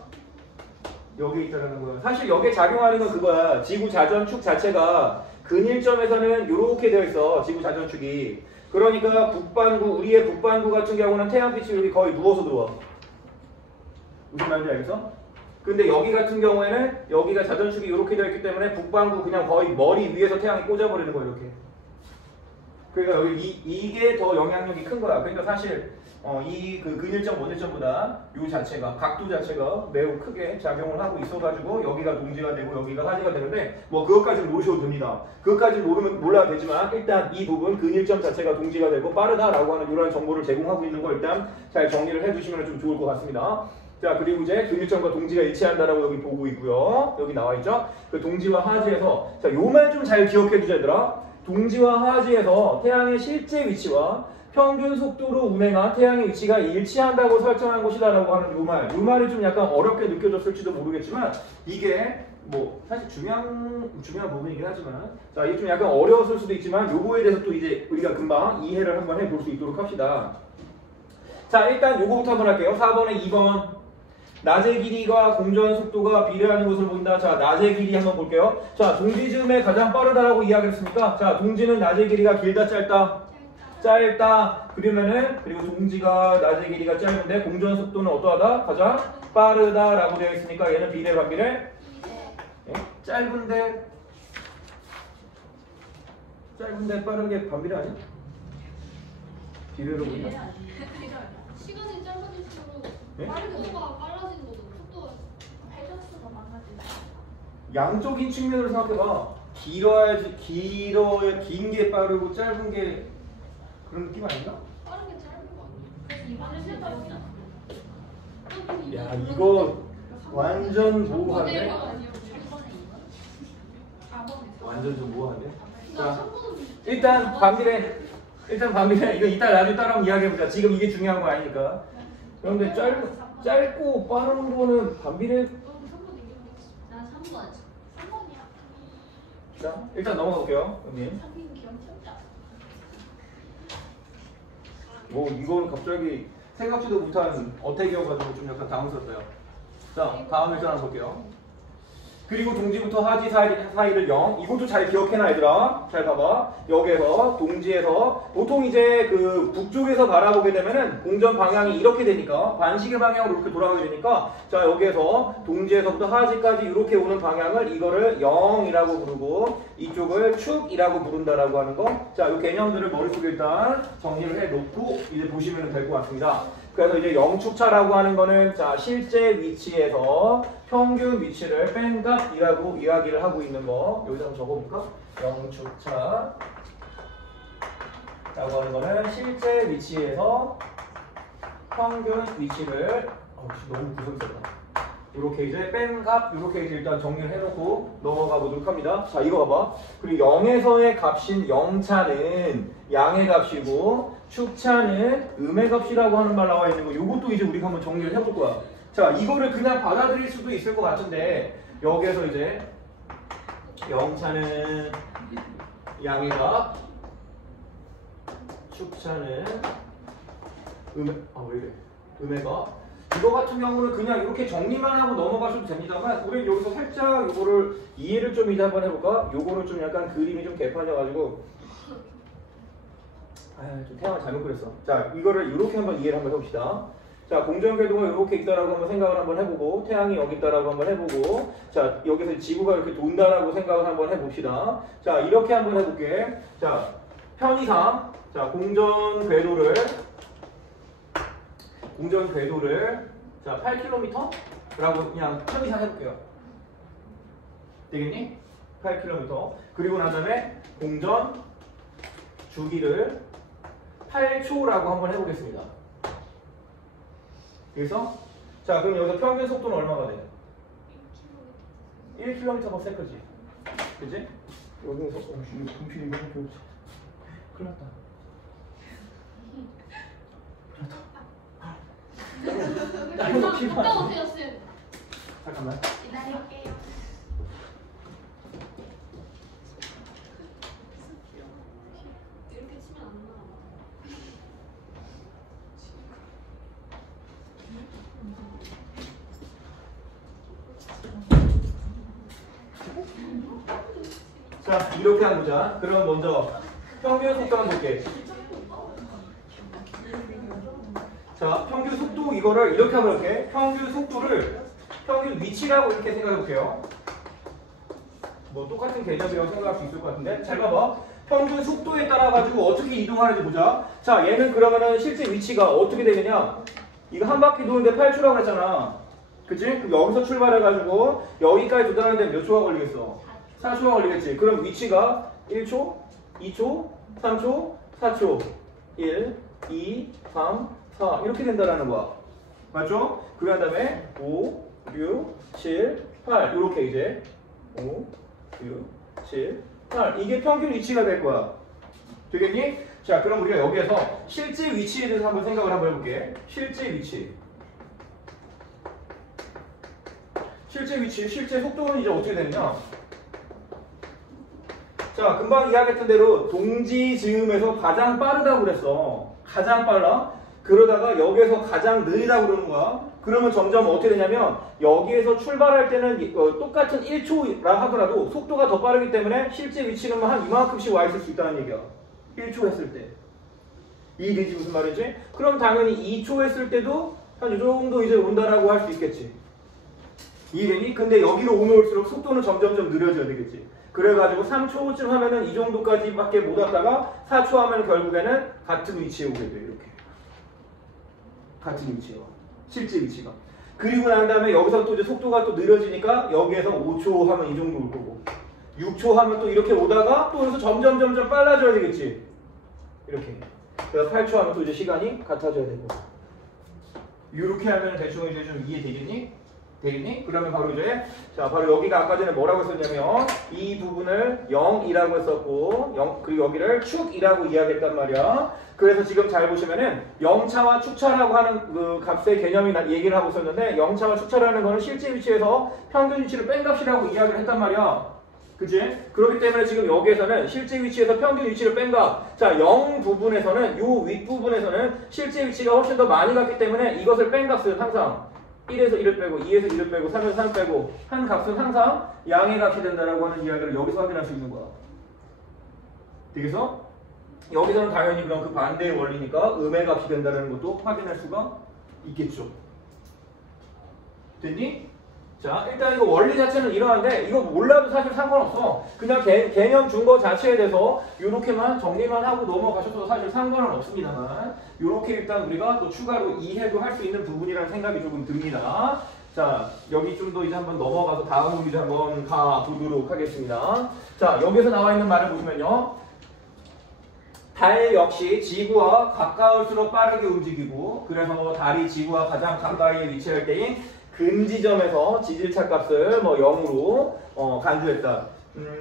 여기 있다는 거야. 사실 여기에 작용하는 건 그거야. 지구 자전축 자체가 근일점에서는 이렇게 되어 있어. 지구 자전축이. 그러니까 우리의 북반구 같은 경우는 태양빛이 여기 거의 누워서 들어와. 무슨 말인지 알겠어? 근데 여기 같은 경우에는 여기가 자전축이 이렇게 되어 있기 때문에 북반구 그냥 거의 머리 위에서 태양이 꽂아버리는 거야, 이렇게. 그러니까 여기 이게 더 영향력이 큰 거야. 그러니까 사실 이 그 근일점 원일점보다 요 자체가 각도 자체가 매우 크게 작용을 하고 있어가지고 여기가 동지가 되고 여기가 하지가 되는데 뭐 그것까지는 모르셔도 됩니다. 그것까지 몰라도 되지만 일단 이 부분 근일점 자체가 동지가 되고 빠르다라고 하는 이런 정보를 제공하고 있는 거 일단 잘 정리를 해주시면 좀 좋을 것 같습니다. 자, 그리고 이제 근일점과 동지가 일치한다라고 여기 보고 있고요. 여기 나와 있죠. 그 동지와 하지에서 자, 요 말 좀 잘 기억해 두자 얘들아. 동지와 하지에서 태양의 실제 위치와 평균 속도로 운행한 태양의 위치가 일치한다고 설정한 것이다라고 하는 요 말이 좀 약간 어렵게 느껴졌을지도 모르겠지만 이게 뭐 사실 중요한 부분이긴 하지만 자, 이게 좀 약간 어려웠을 수도 있지만 요거에 대해서 또 이제 우리가 금방 이해를 한번 해볼 수 있도록 합시다. 자, 일단 요거부터 한번 할게요. 4번에 2번. 낮의 길이가 공전 속도가 비례하는 것을 본다. 자, 낮의 길이 한번 볼게요. 자, 동지즈음에 가장 빠르다라고 이야기했습니까? 자, 동지는 낮의 길이가 길다 짧다? 짧다. 그리고 동지가 낮의 길이가 짧은데 공전 속도는 어떠하다? 가장 빠르다라고 되어 있으니까 얘는 비례 반비례? 네. 짧은데 빠르게 반비례 아니야? 비례로 보이나? 시간이 짧아질수록 네? 속도가 빨라지는 거고 속도가 발전수가 많아지죠. 양적인 측면으로 생각해봐. 긴 게 빠르고 짧은 게 그런 느낌 아닌가? 빠른 게 짧은 거 아니에요? 그래서 이번에 실패했나? 야, 이거 완전 모호한데? 모델이 아니에요? 1번에 2번? 완전 좀 모호한데? 나 자, 3번은 일단 반비례 이거 이따 나중에 따라하면 이야기해보자. 지금 이게 중요한 거 아니니까. 그런데 짧고 빠른 거는 반비례. 난 3번. 3번이야. 자, 일단 넘어가 볼게요, 형님. 상민 기억 쳤다. 뭐 이거는 갑자기 생각지도 못한 어택이어가지고 좀 약간 당황스럽어요. 자, 다음 일단 한번 볼게요. 그리고 동지부터 하지 사이를 0. 이것도 잘 기억해놔 얘들아. 잘 봐봐. 여기에서 동지에서 보통 이제 그 북쪽에서 바라보게 되면은 공전 방향이 이렇게 되니까 반시계 방향으로 이렇게 돌아가게 되니까 자, 여기에서 동지에서부터 하지까지 이렇게 오는 방향을 이거를 0이라고 부르고 이쪽을 축이라고 부른다라고 하는 거. 자, 이 개념들을 머릿속에 일단 정리를 해놓고 이제 보시면 될 것 같습니다. 그래서 이제 영축차라고 하는 거는 자, 실제 위치에서 평균 위치를 뺀 값이라고 이야기를 하고 있는 거. 여기다 한번 적어볼까? 영축차라고 하는 거는 실제 위치에서 평균 위치를 너무 구성스럽다. 이렇게 이제 뺀 값, 이렇게 이제 일단 정리를 해놓고 넘어가 보도록 합니다. 자, 이거 봐봐. 그리고 0에서의 값인 0차는 양의 값이고 축차는 음의 값이라고 하는 말 나와 있는 거. 요것도 이제 우리가 한번 정리를 해볼 거야. 자, 이거를 그냥 받아들일 수도 있을 것 같은데 여기에서 이제 0차는 양의 값, 축차는 왜 이래? 음의 값. 이거 같은 경우는 그냥 이렇게 정리만 하고 넘어가셔도 됩니다만 우리 여기서 살짝 이거를 이해를 좀 이제 한번 해볼까? 요거는 좀 약간 그림이 좀 개판이어가지고 좀 태양을 잘못 그렸어. 자, 이거를 이렇게 한번 이해를 한번 해봅시다. 자, 공전궤도가 이렇게 있다라고 한번 생각을 한번 해보고 태양이 여기 있다라고 한번 해보고 자, 여기서 지구가 이렇게 돈다라고 생각을 한번 해봅시다. 자, 이렇게 한번 해볼게. 자, 편의상 자, 공전궤도를 자, 8km? 라고 그냥 편의상 해볼게요. 되겠니? 8km. 그리고 난 다음에 공전 주기를 8초라고 한번 해보겠습니다. 그래서 자 그럼 여기서 평균 속도는 얼마가 돼? 1km/s지. 그치? 여기서 분필이 너무 좋지. 큰일 났다. 갔다 오세요, 쌤. 잠깐만. 기다릴게요. 이렇게 치면 안 나와. 자 이렇게 한번 보자. 그럼 먼저 평균 속도 한번 볼게. 자 평균 속도 이거를 이렇게 한번 볼게. 평균 속도를 평균 위치라고 이렇게 생각해 볼게요. 뭐 똑같은 개념이라고 생각할 수 있을 것 같은데 잘 봐봐. 평균 속도에 따라 가지고 어떻게 이동하는지 보자. 자 얘는 그러면은 실제 위치가 어떻게 되느냐. 이거 한 바퀴 도는데 8초라고 했잖아. 그치? 그럼 여기서 출발해가지고 여기까지 도달하는데 몇 초가 걸리겠어? 4초가 걸리겠지. 그럼 위치가 1초, 2초, 3초, 4초 1, 2, 3, 4 이렇게 된다라는 거야. 맞죠? 그 다음에 5, 6, 7, 8 이렇게 이제 5, 6, 7, 8 이게 평균 위치가 될 거야. 되겠니? 자 그럼 우리가 여기에서 실제 위치에 대해서 한번 생각을 한번 해볼게. 실제 위치. 실제 위치, 실제 속도는 이제 어떻게 되느냐? 자, 금방 이야기했던 대로 동지 즈음에서 가장 빠르다고 그랬어. 가장 빨라. 그러다가 여기에서 가장 느리다고 그러는 거야. 그러면 점점 어떻게 되냐면 여기에서 출발할 때는 똑같은 1초라 하더라도 속도가 더 빠르기 때문에 실제 위치는 한 이만큼씩 와 있을 수 있다는 얘기야. 1초 했을 때. 이해되지 무슨 말인지? 그럼 당연히 2초 했을 때도 한 이 정도 이제 온다라고 할 수 있겠지. 이해되니? 근데 여기로 오면 올수록 속도는 점점점 느려져야 되겠지. 그래가지고 3초쯤 하면은 이 정도까지밖에 못 왔다가 4초 하면 결국에는 같은 위치에 오게 돼. 이렇게. 같은 위치에 와. 실제 위치가. 그리고 난 다음에 여기서 또 이제 속도가 또 느려지니까 여기에서 5초 하면 이 정도 올 거고 6초 하면 또 이렇게 오다가 또 여기서 점점 빨라져야 되겠지. 이렇게. 그래서 8초 하면 또 이제 시간이 같아져야 되고. 이렇게 하면 대충 이제 좀 이해되겠니? 되겠니? 그러면 바로 이제 자 바로 여기가 아까 전에 뭐라고 했었냐면 이 부분을 0이라고 했었고 0 그리고 여기를 축이라고 이야기했단 말이야. 그래서 지금 잘 보시면은 0차와 축차라고 하는 그 값의 개념이 얘기를 하고 있었는데 0차와 축차라는 거는 실제 위치에서 평균 위치를 뺀 값이라고 이야기를 했단 말이야. 그치? 그렇기 때문에 지금 여기에서는 실제 위치에서 평균 위치를 뺀 값. 자, 0 부분에서는 요 윗부분에서는 실제 위치가 훨씬 더 많이 갔기 때문에 이것을 뺀 값은 항상 1에서 1을 빼고 2에서 1을 빼고 3에서 3을 빼고 한 값은 항상 양의 값이 된다라고 하는 이야기를 여기서 확인할 수 있는 거야. 되겠어? 여기서는 당연히 그럼 그 반대의 원리니까 음의 값이 된다는 것도 확인할 수가 있겠죠. 됐니? 자, 일단 이거 원리 자체는 이러한데 이거 몰라도 사실 상관없어. 그냥 개념 준 거 자체에 대해서 이렇게만 정리만 하고 넘어가셔도 사실 상관은 없습니다만 이렇게 일단 우리가 또 추가로 이해도 할 수 있는 부분이라는 생각이 조금 듭니다. 자, 여기 좀 더 이제 한번 넘어가서 다음 문제 한번 가보도록 하겠습니다. 자, 여기서 나와 있는 말을 보시면요. 달 역시 지구와 가까울수록 빠르게 움직이고 그래서 달이 지구와 가장 가까이에 위치할 때인 근지점에서 지질차 값을 뭐 0으로 간주했다.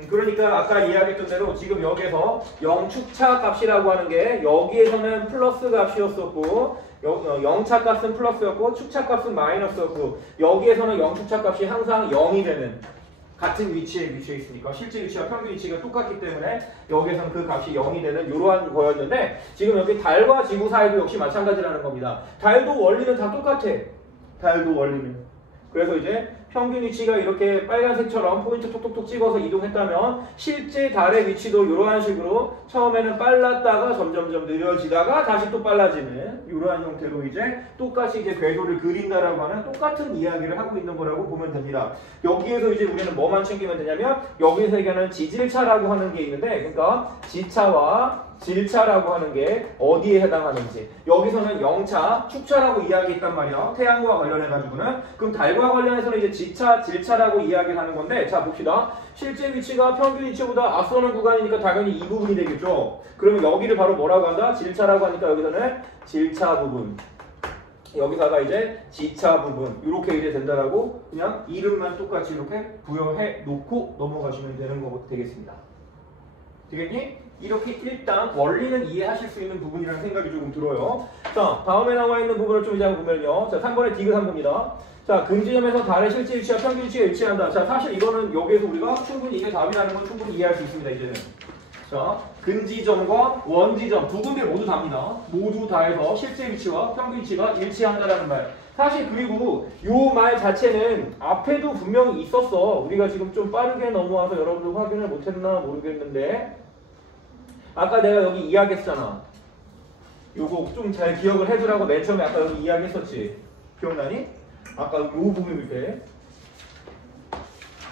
그러니까 아까 이야기했던 대로 지금 여기에서 0축차 값이라고 하는 게 여기에서는 플러스 값이었었고 0차 값은 플러스였고 축차 값은 마이너스였고 여기에서는 0축차 값이 항상 0이 되는 같은 위치에 위치해 있으니까 실제 위치와 평균 위치가 똑같기 때문에 여기에서는 그 값이 0이 되는 이러한 거였는데 지금 여기 달과 지구 사이도 역시 마찬가지라는 겁니다. 달도 원리는 다 똑같아. 달도 원리는. 그래서 이제 평균 위치가 이렇게 빨간색처럼 포인트 톡톡톡 찍어서 이동했다면 실제 달의 위치도 이러한 식으로 처음에는 빨랐다가 점점점 느려지다가 다시 또 빨라지는 이러한 형태로 이제 똑같이 이제 궤도를 그린다라고 하는 똑같은 이야기를 하고 있는 거라고 보면 됩니다. 여기에서 이제 우리는 뭐만 챙기면 되냐면 여기서 얘기하는 지질차라고 하는 게 있는데 그러니까 지차와 질차라고 하는 게 어디에 해당하는지 여기서는 0차, 축차라고 이야기했단 말이야. 태양과 관련해가지고는 그럼 달과 관련해서는 이제 지차, 질차라고 이야기를 하는 건데 자 봅시다. 실제 위치가 평균 위치보다 앞서는 구간이니까 당연히 이 부분이 되겠죠. 그러면 여기를 바로 뭐라고 한다? 질차라고 하니까 여기서는 질차 부분 여기다가 이제 지차 부분 이렇게 이제 된다라고 그냥 이름만 똑같이 이렇게 부여해 놓고 넘어가시면 되는 거 되겠습니다. 되겠니? 이렇게 일단 원리는 이해하실 수 있는 부분이라는 생각이 조금 들어요. 자, 다음에 나와 있는 부분을 좀 이제 보면요. 자, 3번의 디귿 3번입니다. 자, 금지점에서 달의 실제 위치와 평균 위치가 일치한다. 자, 사실 이거는 여기에서 우리가 충분히 이게 답이라는 건 충분히 이해할 수 있습니다. 이제는. 자, 근지점과 원지점 두 군데 모두 답니다. 모두 다해서 실제 위치와 평균 위치가 일치한다라는 말. 사실 그리고 요 말 자체는 앞에도 분명히 있었어. 우리가 지금 좀 빠르게 넘어와서 여러분들 확인을 못했나 모르겠는데 아까 내가 여기 이야기했잖아. 요거 좀 잘 기억을 해두라고 맨 처음에 아까 여기 이야기했었지. 기억나니? 아까 요 부분 밑에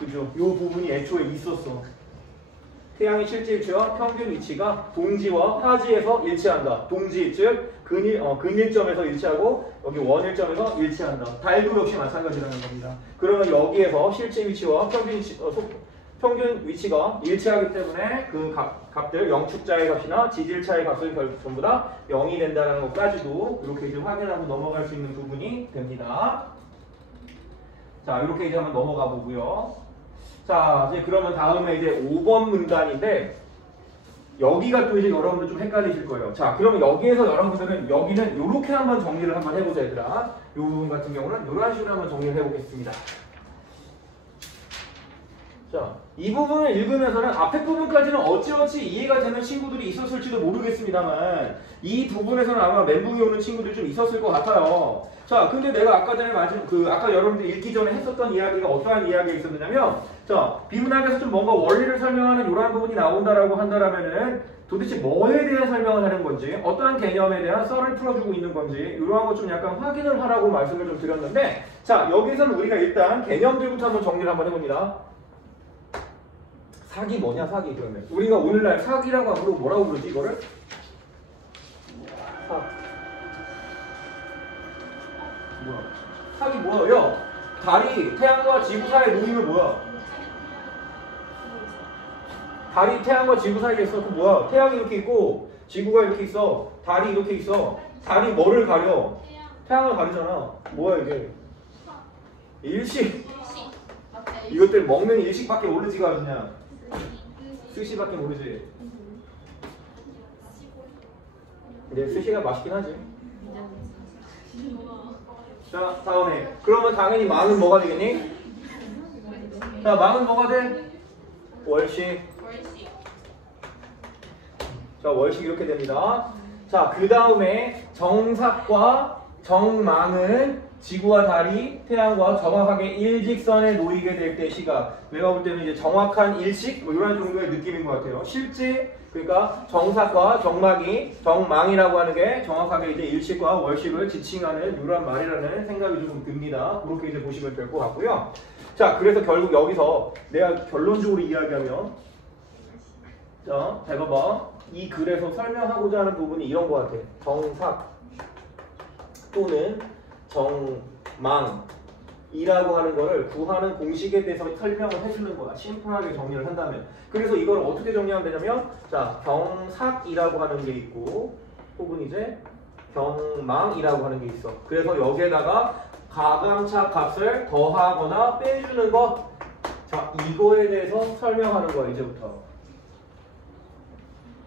그죠? 요 부분이 애초에 있었어. 태양의 실제 위치와 평균 위치가 동지와 타지에서 일치한다. 동지 즉 근일점에서 일치하고 여기 원일점에서 일치한다. 달도 역시 마찬가지라는 겁니다. 그러면 여기에서 실제 위치와 평균 위치가 일치하기 때문에 그 값들 영축자의 값이나 지질차의 값은 전부 다 0이 된다는 것까지도 이렇게 이제 확인하고 넘어갈 수 있는 부분이 됩니다. 자, 이렇게 이제 한번 넘어가 보고요. 자, 이제 그러면 다음에 이제 5번 문단인데 여기가 또 이제 여러분들 좀 헷갈리실 거예요. 자, 그러면 여기에서 여러분들은 여기는 이렇게 한번 정리를 한번 해보자 얘들아. 이 부분 같은 경우는 이런 식으로 한번 정리를 해보겠습니다. 자, 이 부분을 읽으면서는 앞에 부분까지는 어찌어찌 이해가 되는 친구들이 있었을지도 모르겠습니다만 이 부분에서는 아마 멘붕이 오는 친구들이 좀 있었을 것 같아요. 자, 근데 내가 아까 전에 아까 여러분들 읽기 전에 했었던 이야기가 어떠한 이야기가 있었느냐면 자, 비문학에서 좀 뭔가 원리를 설명하는 이러한 부분이 나온다라고 한다라면은 도대체 뭐에 대한 설명을 하는 건지 어떠한 개념에 대한 썰을 풀어주고 있는 건지 이러한 거 좀 약간 확인을 하라고 말씀을 좀 드렸는데 자, 여기서는 우리가 일단 개념들부터 한번 정리를 한번 해봅니다. 사기 뭐냐 사기 그러면 우리가 오늘날 사기라고 하고 뭐라고 부르지 이거를? 뭐야? 사기 뭐야? 야, 달이 태양과 지구 사이에 놓이면 뭐야? 달이 태양과 지구 사이에 있어. 그 뭐야? 태양이 이렇게 있고 지구가 이렇게 있어. 달이 이렇게 있어. 달이 뭐를 가려? 태양을 가리잖아. 뭐야 이게? 일식. 이것들 먹는 일식밖에 모르지가 그냥. 스시밖에 모르지. 근데 스시가 맛있긴 하지. 자, 다음에 그러면 당연히 망은 뭐가 되겠니? 자, 망은 뭐가 돼? 월식. 자, 월식 이렇게 됩니다. 자, 그 다음에 정삭과 정망은 지구와 달이 태양과 정확하게 일직선에 놓이게 될 때 시각. 내가 볼 때는 이제 정확한 일식 뭐 이런 정도의 느낌인 것 같아요. 실제 그러니까 정삭과 정망이라고 하는 게 정확하게 이제 일식과 월식을 지칭하는 이런 말이라는 생각이 조금 듭니다. 그렇게 이제 보시면 될 것 같고요. 자, 그래서 결국 여기서 내가 결론적으로 이야기하면 자, 잘 봐봐. 이 글에서 설명하고자 하는 부분이 이런 것 같아. 정삭 또는 정망이라고 하는 거를 구하는 공식에 대해서 설명을 해주는 거야. 심플하게 정리를 한다면. 그래서 이걸 어떻게 정리하면 되냐면 자, 경삭이라고 하는 게 있고 혹은 이제 경망이라고 하는 게 있어. 그래서 여기에다가 가감차 값을 더하거나 빼주는 것. 자, 이거에 대해서 설명하는 거야, 이제부터.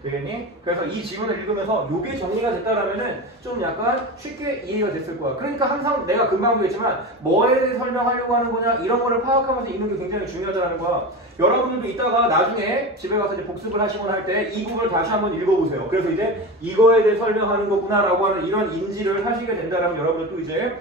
되겠니? 그래서 이 지문을 읽으면서 요게 정리가 됐다라면은 좀 약간 쉽게 이해가 됐을 거야. 그러니까 항상 내가 금방도 했지만 뭐에 대해 설명하려고 하는 거냐 이런 거를 파악하면서 읽는 게 굉장히 중요하다는 거야. 여러분들도 이따가 나중에 집에 가서 이제 복습을 하시거나 할 때 이 부분을 다시 한번 읽어보세요. 그래서 이제 이거에 대해 설명하는 거구나라고 하는 이런 인지를 하시게 된다라면 여러분들도 이제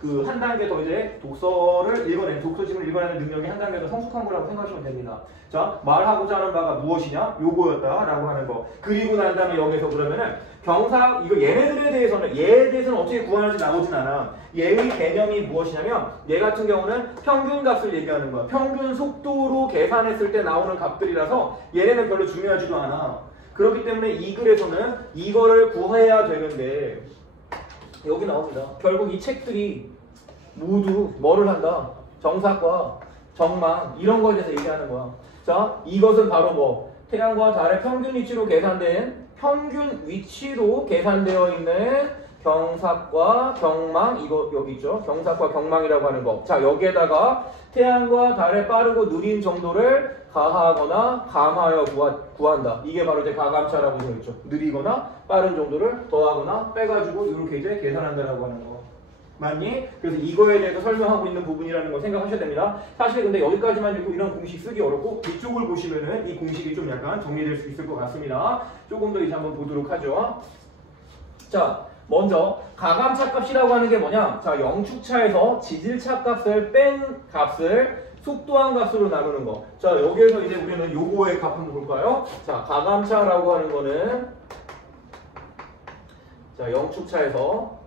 그 한 단계 더 이제 독서지문을 읽어내는 능력이 한 단계 더 성숙한 거라고 생각하시면 됩니다. 자, 말하고자 하는 바가 무엇이냐? 요거였다라고 하는 거. 그리고 난 다음에 여기서 그러면은 경사 이거 얘네들에 대해서는 어떻게 구하는지 나오진 않아. 얘의 개념이 무엇이냐면 얘 같은 경우는 평균 값을 얘기하는 거야. 평균 속도로 계산했을 때 나오는 값들이라서 얘네는 별로 중요하지도 않아. 그렇기 때문에 이 글에서는 이거를 구해야 되는데 여기 나옵니다. 결국 이 책들이 모두 뭐를 한다? 정삭과 정망 이런 거에 대해서 얘기하는 거야. 자, 이것은 바로 뭐 태양과 달의 평균 위치로 계산되어 있는 경삭과 경망, 이거 여기 있죠. 경삭과 경망이라고 하는 거. 자, 여기에다가 태양과 달의 빠르고 느린 정도를 가하거나 감하여 구한다. 이게 바로 이제 가감차라고 되어 있죠. 느리거나 빠른 정도를 더하거나 빼가지고 이렇게 이제 계산한다라고 하는 거. 맞니? 그래서 이거에 대해서 설명하고 있는 부분이라는 걸 생각하셔야 됩니다. 사실 근데 여기까지만 읽고 이런 공식 쓰기 어렵고 뒤쪽을 보시면은 이 공식이 좀 약간 정리될 수 있을 것 같습니다. 조금 더 이제 한번 보도록 하죠. 자, 먼저 가감차 값이라고 하는 게 뭐냐? 자, 영축차에서 지질차 값을 뺀 값을 속도한 값으로 나누는 거. 자, 여기에서 이제 우리는 요거의 값 한번 볼까요? 자, 가감차라고 하는 거는 자, 영축차에서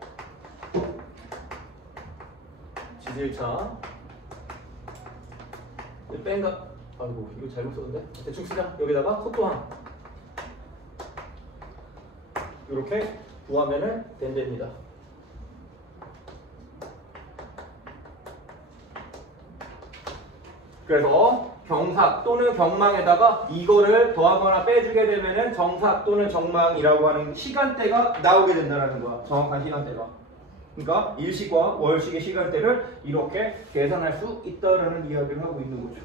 지질차 뺀 값. 아이고, 이거 잘못 썼는데? 대충 쓰자. 여기다가 속도한 이렇게 구하면은 된답니다. 그래서 경삭 또는 경망에다가 이거를 더하거나 빼주게 되면은 정삭 또는 정망이라고 하는 시간대가 나오게 된다는 거야. 정확한 시간대가. 그러니까 일식과 월식의 시간대를 이렇게 계산할 수 있다라는 이야기를 하고 있는 거죠.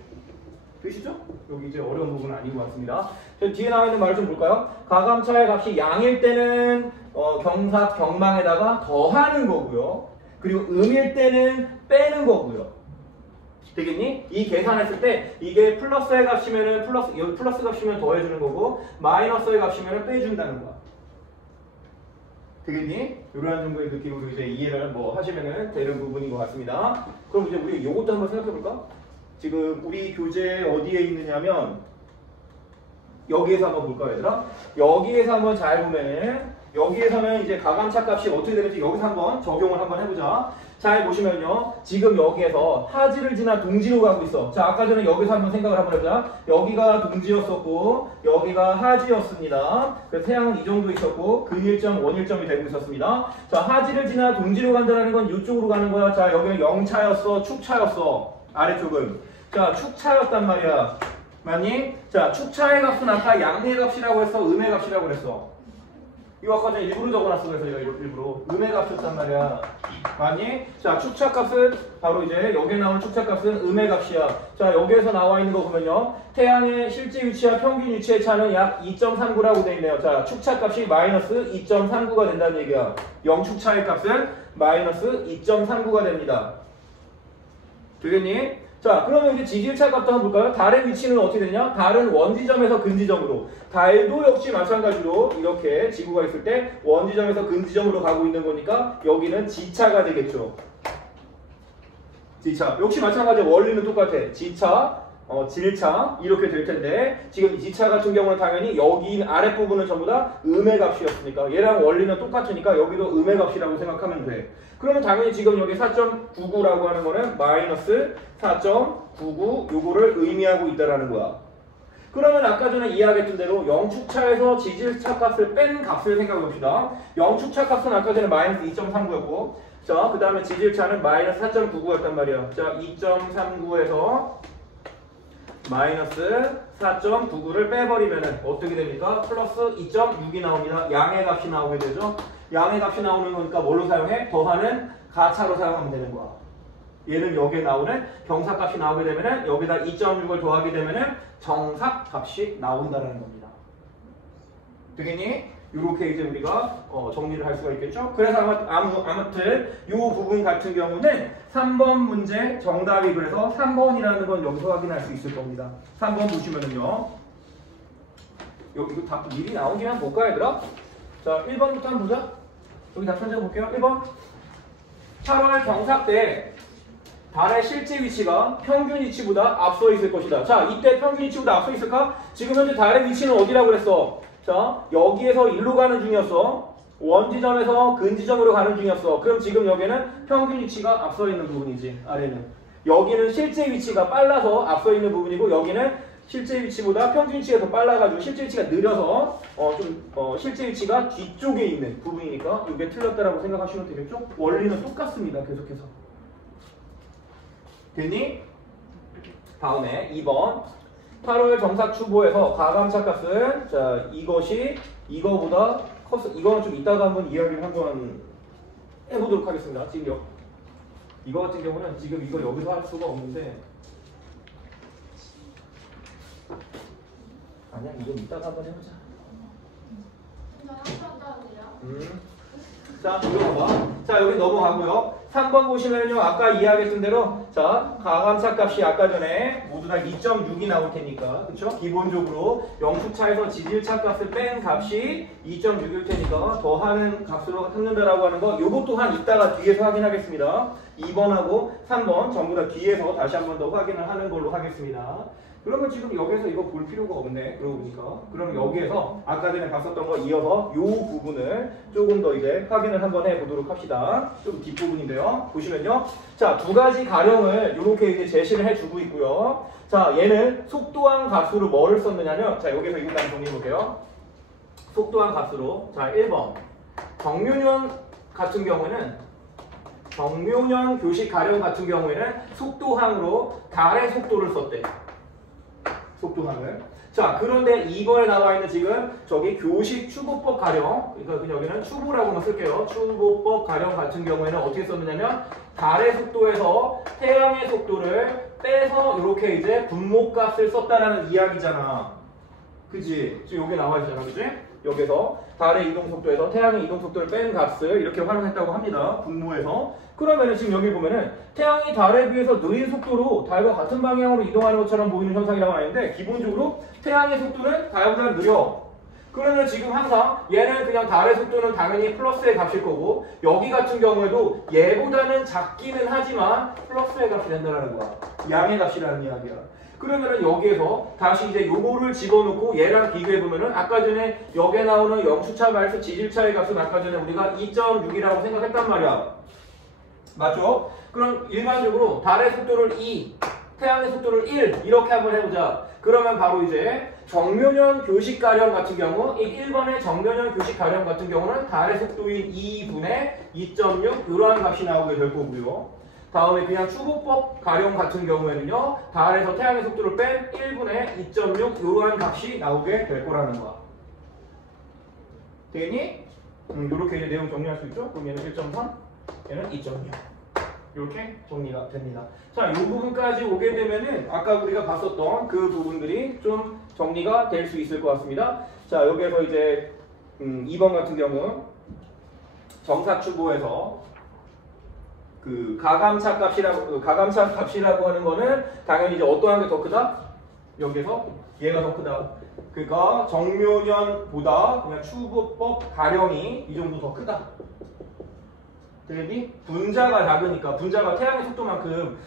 되시죠? 여기 이제 어려운 부분은 아닌 것 같습니다. 뒤에 나와 있는 말을 좀 볼까요? 가감차의 값이 양일 때는 경삭, 경망에다가 더하는 거고요. 그리고 음일 때는 빼는 거고요. 되겠니? 이 계산했을 때 이게 플러스의 값이면은 여기 플러스 값이면 더해주는 거고 마이너스의 값이면은 빼준다는 거야. 되겠니? 이러한 정도의 느낌으로 이제 이해를 뭐 하시면은 되는 부분인 것 같습니다. 그럼 이제 우리 요것도 한번 생각해 볼까? 지금 우리 교재 어디에 있느냐면 여기에서 한번 볼까요, 얘들아? 여기에서 한번 잘 보면은 여기에서는 이제 가감차 값이 어떻게 되는지 여기서 한번 적용을 한번 해보자. 잘 보시면요, 지금 여기에서 하지를 지나 동지로 가고 있어. 자, 아까 전에 여기서 한번 생각을 한번 해보자. 여기가 동지였었고 여기가 하지였습니다. 그래서 태양은 이 정도 있었고 근일점, 원일점이 되고 있었습니다. 자, 하지를 지나 동지로 간다는 건 이쪽으로 가는 거야. 자, 여기는 영차였어, 축차였어. 아래쪽은 자, 축차였단 말이야. 맞니? 자, 축차의 값은 아까 양의 값이라고 했어, 음의 값이라고 그랬어. 이거 아까 전에 일부러 적어놨어. 그래서 내가 일부러 음의 값이었단 말이야. 맞니? 자, 축차 값은 바로 이제 여기에 나오는 축차 값은 음의 값이야. 자, 여기에서 나와 있는 거 보면요, 태양의 실제 위치와 평균 위치의 차는 약 2.39라고 되어 있네요. 자, 축차 값이 마이너스 2.39가 된다는 얘기야. 영축차의 값은 마이너스 2.39가 됩니다. 되겠니? 자, 그러면 이제 지질차 값도 한번 볼까요? 달의 위치는 어떻게 되냐? 달은 원지점에서 근지점으로, 달도 역시 마찬가지로 이렇게 지구가 있을 때 원지점에서 근지점으로 가고 있는 거니까 여기는 지차가 되겠죠. 지차 역시 마찬가지로 원리는 똑같아. 지차, 질차 이렇게 될 텐데 지금 지차 같은 경우는 당연히 여기 아랫부분은 전부 다 음의 값이었으니까 얘랑 원리는 똑같으니까 여기도 음의 값이라고 생각하면 돼. 그러면 당연히 지금 여기 4.99라고 하는 거는 마이너스 4.99 요거를 의미하고 있다라는 거야. 그러면 아까 전에 이야기했던 대로 영축차에서 지질차 값을 뺀 값을 생각해 봅시다. 영축차 값은 아까 전에 마이너스 2.39였고 자, 그 다음에 지질차는 마이너스 4.99였단 말이야. 자, 2.39에서 마이너스 4.99를 빼버리면은 어떻게 됩니까? 플러스 2.6이 나옵니다. 양의 값이 나오게 되죠. 양의 값이 나오는 거니까 뭘로 사용해? 더하는 가차로 사용하면 되는 거야. 얘는 여기에 나오는 경삭 값이 나오게 되면은 여기다 2.6을 더하게 되면은 정삭 값이 나온다는 겁니다. 되겠니? 이렇게 이제 우리가 정리를 할 수가 있겠죠. 그래서 아무튼 이 부분 같은 경우는 3번 문제 정답이 그래서 3번이라는 건 여기서 확인할 수 있을 겁니다. 3번 보시면은요. 여기 이거 답 미리 나온 김에 한번 볼까요, 얘들아? 자, 1번부터 한번 보자. 여기 답 찾아 볼게요. 1번. 8월 경삭 때 달의 실제 위치가 평균 위치보다 앞서 있을 것이다. 자, 이때 평균 위치보다 앞서 있을까? 지금 현재 달의 위치는 어디라고 그랬어? 자, 여기에서 일로 가는 중이었어. 원지점에서 근지점으로 가는 중이었어. 그럼 지금 여기는 평균 위치가 앞서 있는 부분이지. 아래는. 여기는 실제 위치가 빨라서 앞서 있는 부분이고 여기는 실제 위치보다 평균 위치가 더 빨라가지고 실제 위치가 느려서 실제 위치가 뒤쪽에 있는 부분이니까 이게 틀렸다라고 생각하시면 되겠죠? 원리는 똑같습니다. 계속해서. 됐니? 다음에 2번. 8월 정삭 추보에서 가감차 값은 자, 이것이 이거보다 컸어. 이거는 좀 이따가 한번 이야기를 한번 해보도록 하겠습니다. 지금 이거 같은 경우는 지금 이거 여기서 할 수가 없는데 아니야 이거 이따가 한번 해보자. 자, 이거 봐봐. 자, 여기 넘어가고요. 3번 보시면요. 아까 이야기했던 대로 자, 가감차 값이 아까 전에 모두 다 2.6이 나올 테니까 그쵸? 기본적으로 영축차에서 지질차 값을 뺀 값이 2.6일 테니까 더하는 값으로 삼는다라고 하는 거 요것 또한 이따가 뒤에서 확인하겠습니다. 2번하고 3번 전부 다 뒤에서 다시 한 번 더 확인을 하는 걸로 하겠습니다. 그러면 지금 여기서 이거 볼 필요가 없네. 그러고 보니까. 그럼 여기에서 아까 전에 봤었던 거 이어서 요 부분을 조금 더 이제 확인을 한번 해보도록 합시다. 좀 뒷부분인데요. 보시면요. 자, 두 가지 가령을 이렇게 이제 제시를 해주고 있고요. 자, 얘는 속도한 값으로 뭐를 썼느냐면, 자, 여기서 이거 다시 정리해볼게요. 속도한 값으로. 자, 1번. 정묘년 같은 경우에는 정묘년 교식 가령 같은 경우에는 속도항으로 달의 속도를 썼대. 속도항을. 자, 그런데 2번에 나와 있는 지금 저기 교식 추보법 가령, 그러니까 그냥 여기는 추보라고만 쓸게요. 추보법 가령 같은 경우에는 어떻게 썼느냐면 달의 속도에서 태양의 속도를 빼서 이렇게 이제 분모값을 썼다라는 이야기잖아. 그지? 지금 여기 나와 있잖아, 그지? 여기서 달의 이동 속도에서 태양의 이동 속도를 뺀 값을 이렇게 활용했다고 합니다. 분모에서. 그러면은 지금 여기 보면은 태양이 달에 비해서 느린 속도로 달과 같은 방향으로 이동하는 것처럼 보이는 현상이라고 하는데 기본적으로 태양의 속도는 달보다 느려. 그러면 지금 항상 얘는 그냥 달의 속도는 당연히 플러스의 값일 거고 여기 같은 경우에도 얘보다는 작기는 하지만 플러스의 값이 된다는 거야. 양의 값이라는 이야기야. 그러면은 여기에서 다시 이제 요거를 집어넣고 얘랑 비교해보면은 아까 전에 여기에 나오는 영축차 말수 지질차의 값은 아까 전에 우리가 2.6이라고 생각했단 말이야. 맞죠? 그럼 일반적으로 달의 속도를 2, 태양의 속도를 1 이렇게 한번 해보자. 그러면 바로 이제 정묘년 교식 가령 같은 경우 이 1번의 정묘년 교식 가령 같은 경우는 달의 속도인 2분의 2.6 이러한 값이 나오게 될 거고요. 다음에 그냥 추보법 가령 같은 경우에는요. 달에서 태양의 속도를 뺀 1분의 2.6 이러한 값이 나오게 될 거라는 거야. 되겠니? 이렇게 이제 내용 정리할 수 있죠? 그럼 얘는 1.3, 얘는 2.6 이렇게 정리가 됩니다. 자, 이 부분까지 오게 되면은 아까 우리가 봤었던 그 부분들이 좀 정리가 될 수 있을 것 같습니다. 자, 여기에서 이제 2번 같은 경우 정사추보에서 그 가감차 값이라고 하는 거는 당연히 이제 어떠한 게 더 크다? 여기서 얘가 더 크다. 그러니까 정묘년보다 그냥 추보법 가령이 이 정도 더 크다. 되겠니? 분자가 작으니까 분자가 태양의 속도만큼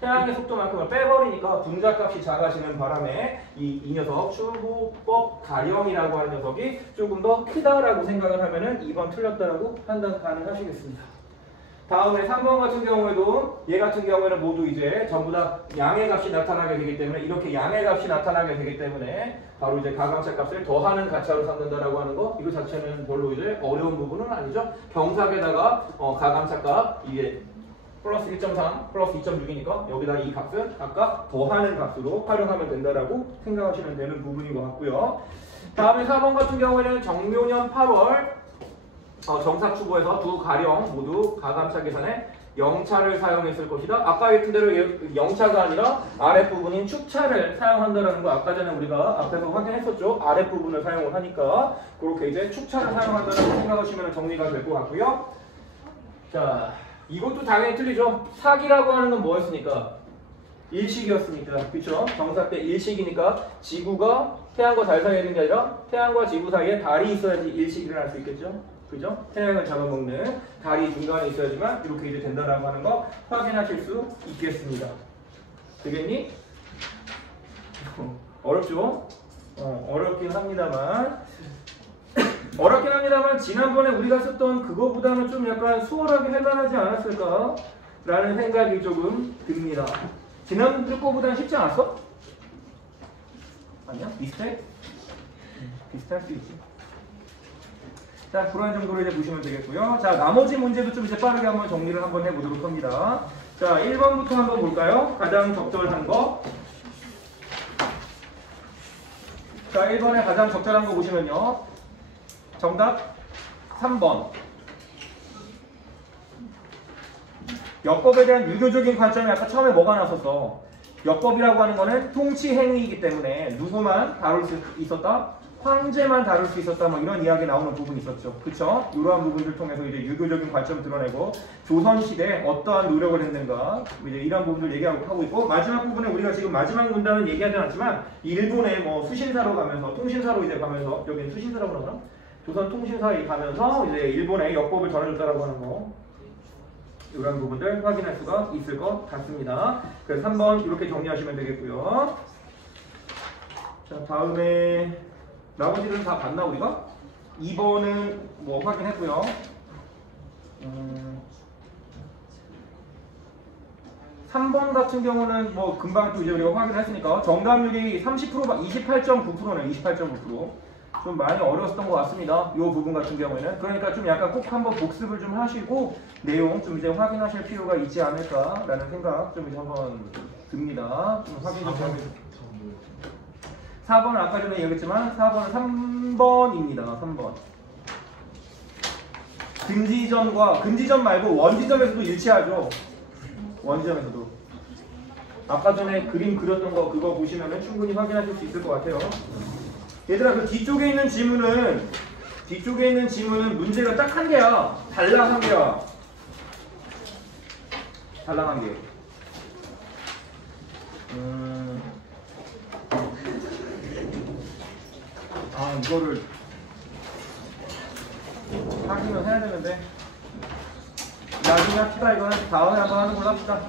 태양의 속도만큼을 빼버리니까 분자값이 작아지는 바람에 이 녀석 추보법 가령이라고 하는 녀석이 조금 더 크다라고 생각을 하면은 2번 틀렸다라고 판단 가능하시겠습니다. 다음에 3번 같은 경우에도 얘 같은 경우에는 모두 이제 전부 다 양의 값이 나타나게 되기 때문에 이렇게 양의 값이 나타나게 되기 때문에 바로 이제 가감차 값을 더하는 가차로 삼는다라고 하는 거 이거 자체는 별로 이제 어려운 부분은 아니죠. 경삭에다가 가감차 값 이게 플러스 1.3 플러스 2.6이니까 여기다 이 값은 아까 더하는 값으로 활용하면 된다라고 생각하시면 되는 부분인 것 같고요. 다음에 4번 같은 경우에는 정묘년 8월 정사추보에서 두 가령 모두 가감차 계산에 영차를 사용했을 것이다. 아까 했던 대로 영차가 아니라 아랫부분인 축차를 사용한다는 거 아까 전에 우리가 앞에서 확인했었죠. 아랫부분을 사용을 하니까 그렇게 이제 축차를 사용한다는 생각하시면 정리가 될 것 같고요. 자, 이것도 당연히 틀리죠. 사기라고 하는 건 뭐였습니까? 일식이었으니까. 그쵸? 정사 때 일식이니까 지구가 태양과 달 사이에 있는 게 아니라 태양과 지구 사이에 달이 있어야지 일식을 할 수 있겠죠? 그죠? 태양을 잡아먹는 달이 중간에 있어야지만 이렇게 이제 된다라고 하는 거 확인하실 수 있겠습니다. 되겠니? 어렵죠? 어렵긴 합니다만 지난번에 우리가 썼던 그거보다는 좀 약간 수월하게 해당하지 않았을까? 라는 생각이 조금 듭니다. 지난주 거보다는 쉽지 않았어? 아니야? 비슷해? 비슷할 수 있지. 자, 그런 정도로 이제 보시면 되겠고요. 자, 나머지 문제도 좀 이제 빠르게 한번 정리를 한번 해보도록 합니다. 자, 1번부터 한번 볼까요? 가장 적절한 거. 자, 1번에 가장 적절한 거 보시면요. 정답 3번. 역법에 대한 유교적인 관점이 아까 처음에 뭐가 나왔었어? 역법이라고 하는 거는 통치 행위이기 때문에 누구만 다룰 수 있었다? 황제만 다룰 수 있었다, 뭐 이런 이야기 나오는 부분이 있었죠. 그쵸? 이러한 부분들 통해서 이제 유교적인 관점 드러내고 조선시대에 어떠한 노력을 했는가 이제 이런 부분들 얘기하고 있고, 마지막 부분에 우리가 지금 마지막 문단은 얘기하지 않았지만 일본에 뭐 수신사로 가면서 통신사로 이제 가면서, 여기는 수신사라고 그러나? 조선 통신사에 가면서 이제 일본에 역법을 전해줬다라고 하는 거, 이런 부분들 확인할 수가 있을 것 같습니다. 그래서 3번 이렇게 정리하시면 되겠고요. 자, 다음에 나머지는 다 봤나 우리가? 2번은 뭐 확인했고요. 3번 같은 경우는 뭐 금방 또 이제 우리가 확인했으니까 정답률이 28.9%네. 28.9%. 좀 많이 어려웠던 것 같습니다. 이 부분 같은 경우에는. 그러니까 좀 약간 꼭 한번 복습을 좀 하시고 내용 좀 이제 확인하실 필요가 있지 않을까라는 생각 좀 이제 한번 듭니다. 좀 확인 좀 해주세요. 4번은 아까 전에 얘기했지만 4번은 3번입니다. 3번. 금지전 말고 원지점에서도 일치하죠. 원지점에서도. 아까 전에 그림 그렸던 거 그거 보시면은 충분히 확인하실 수 있을 것 같아요. 얘들아, 그 뒤쪽에 있는 지문은 문제가 딱 한 개야. 달랑 한 개야. 달랑 한 개. 이거를 확인을 해야 되는데 나중에 합시다. 이거는 다음에 한번 하는 걸로 합시다.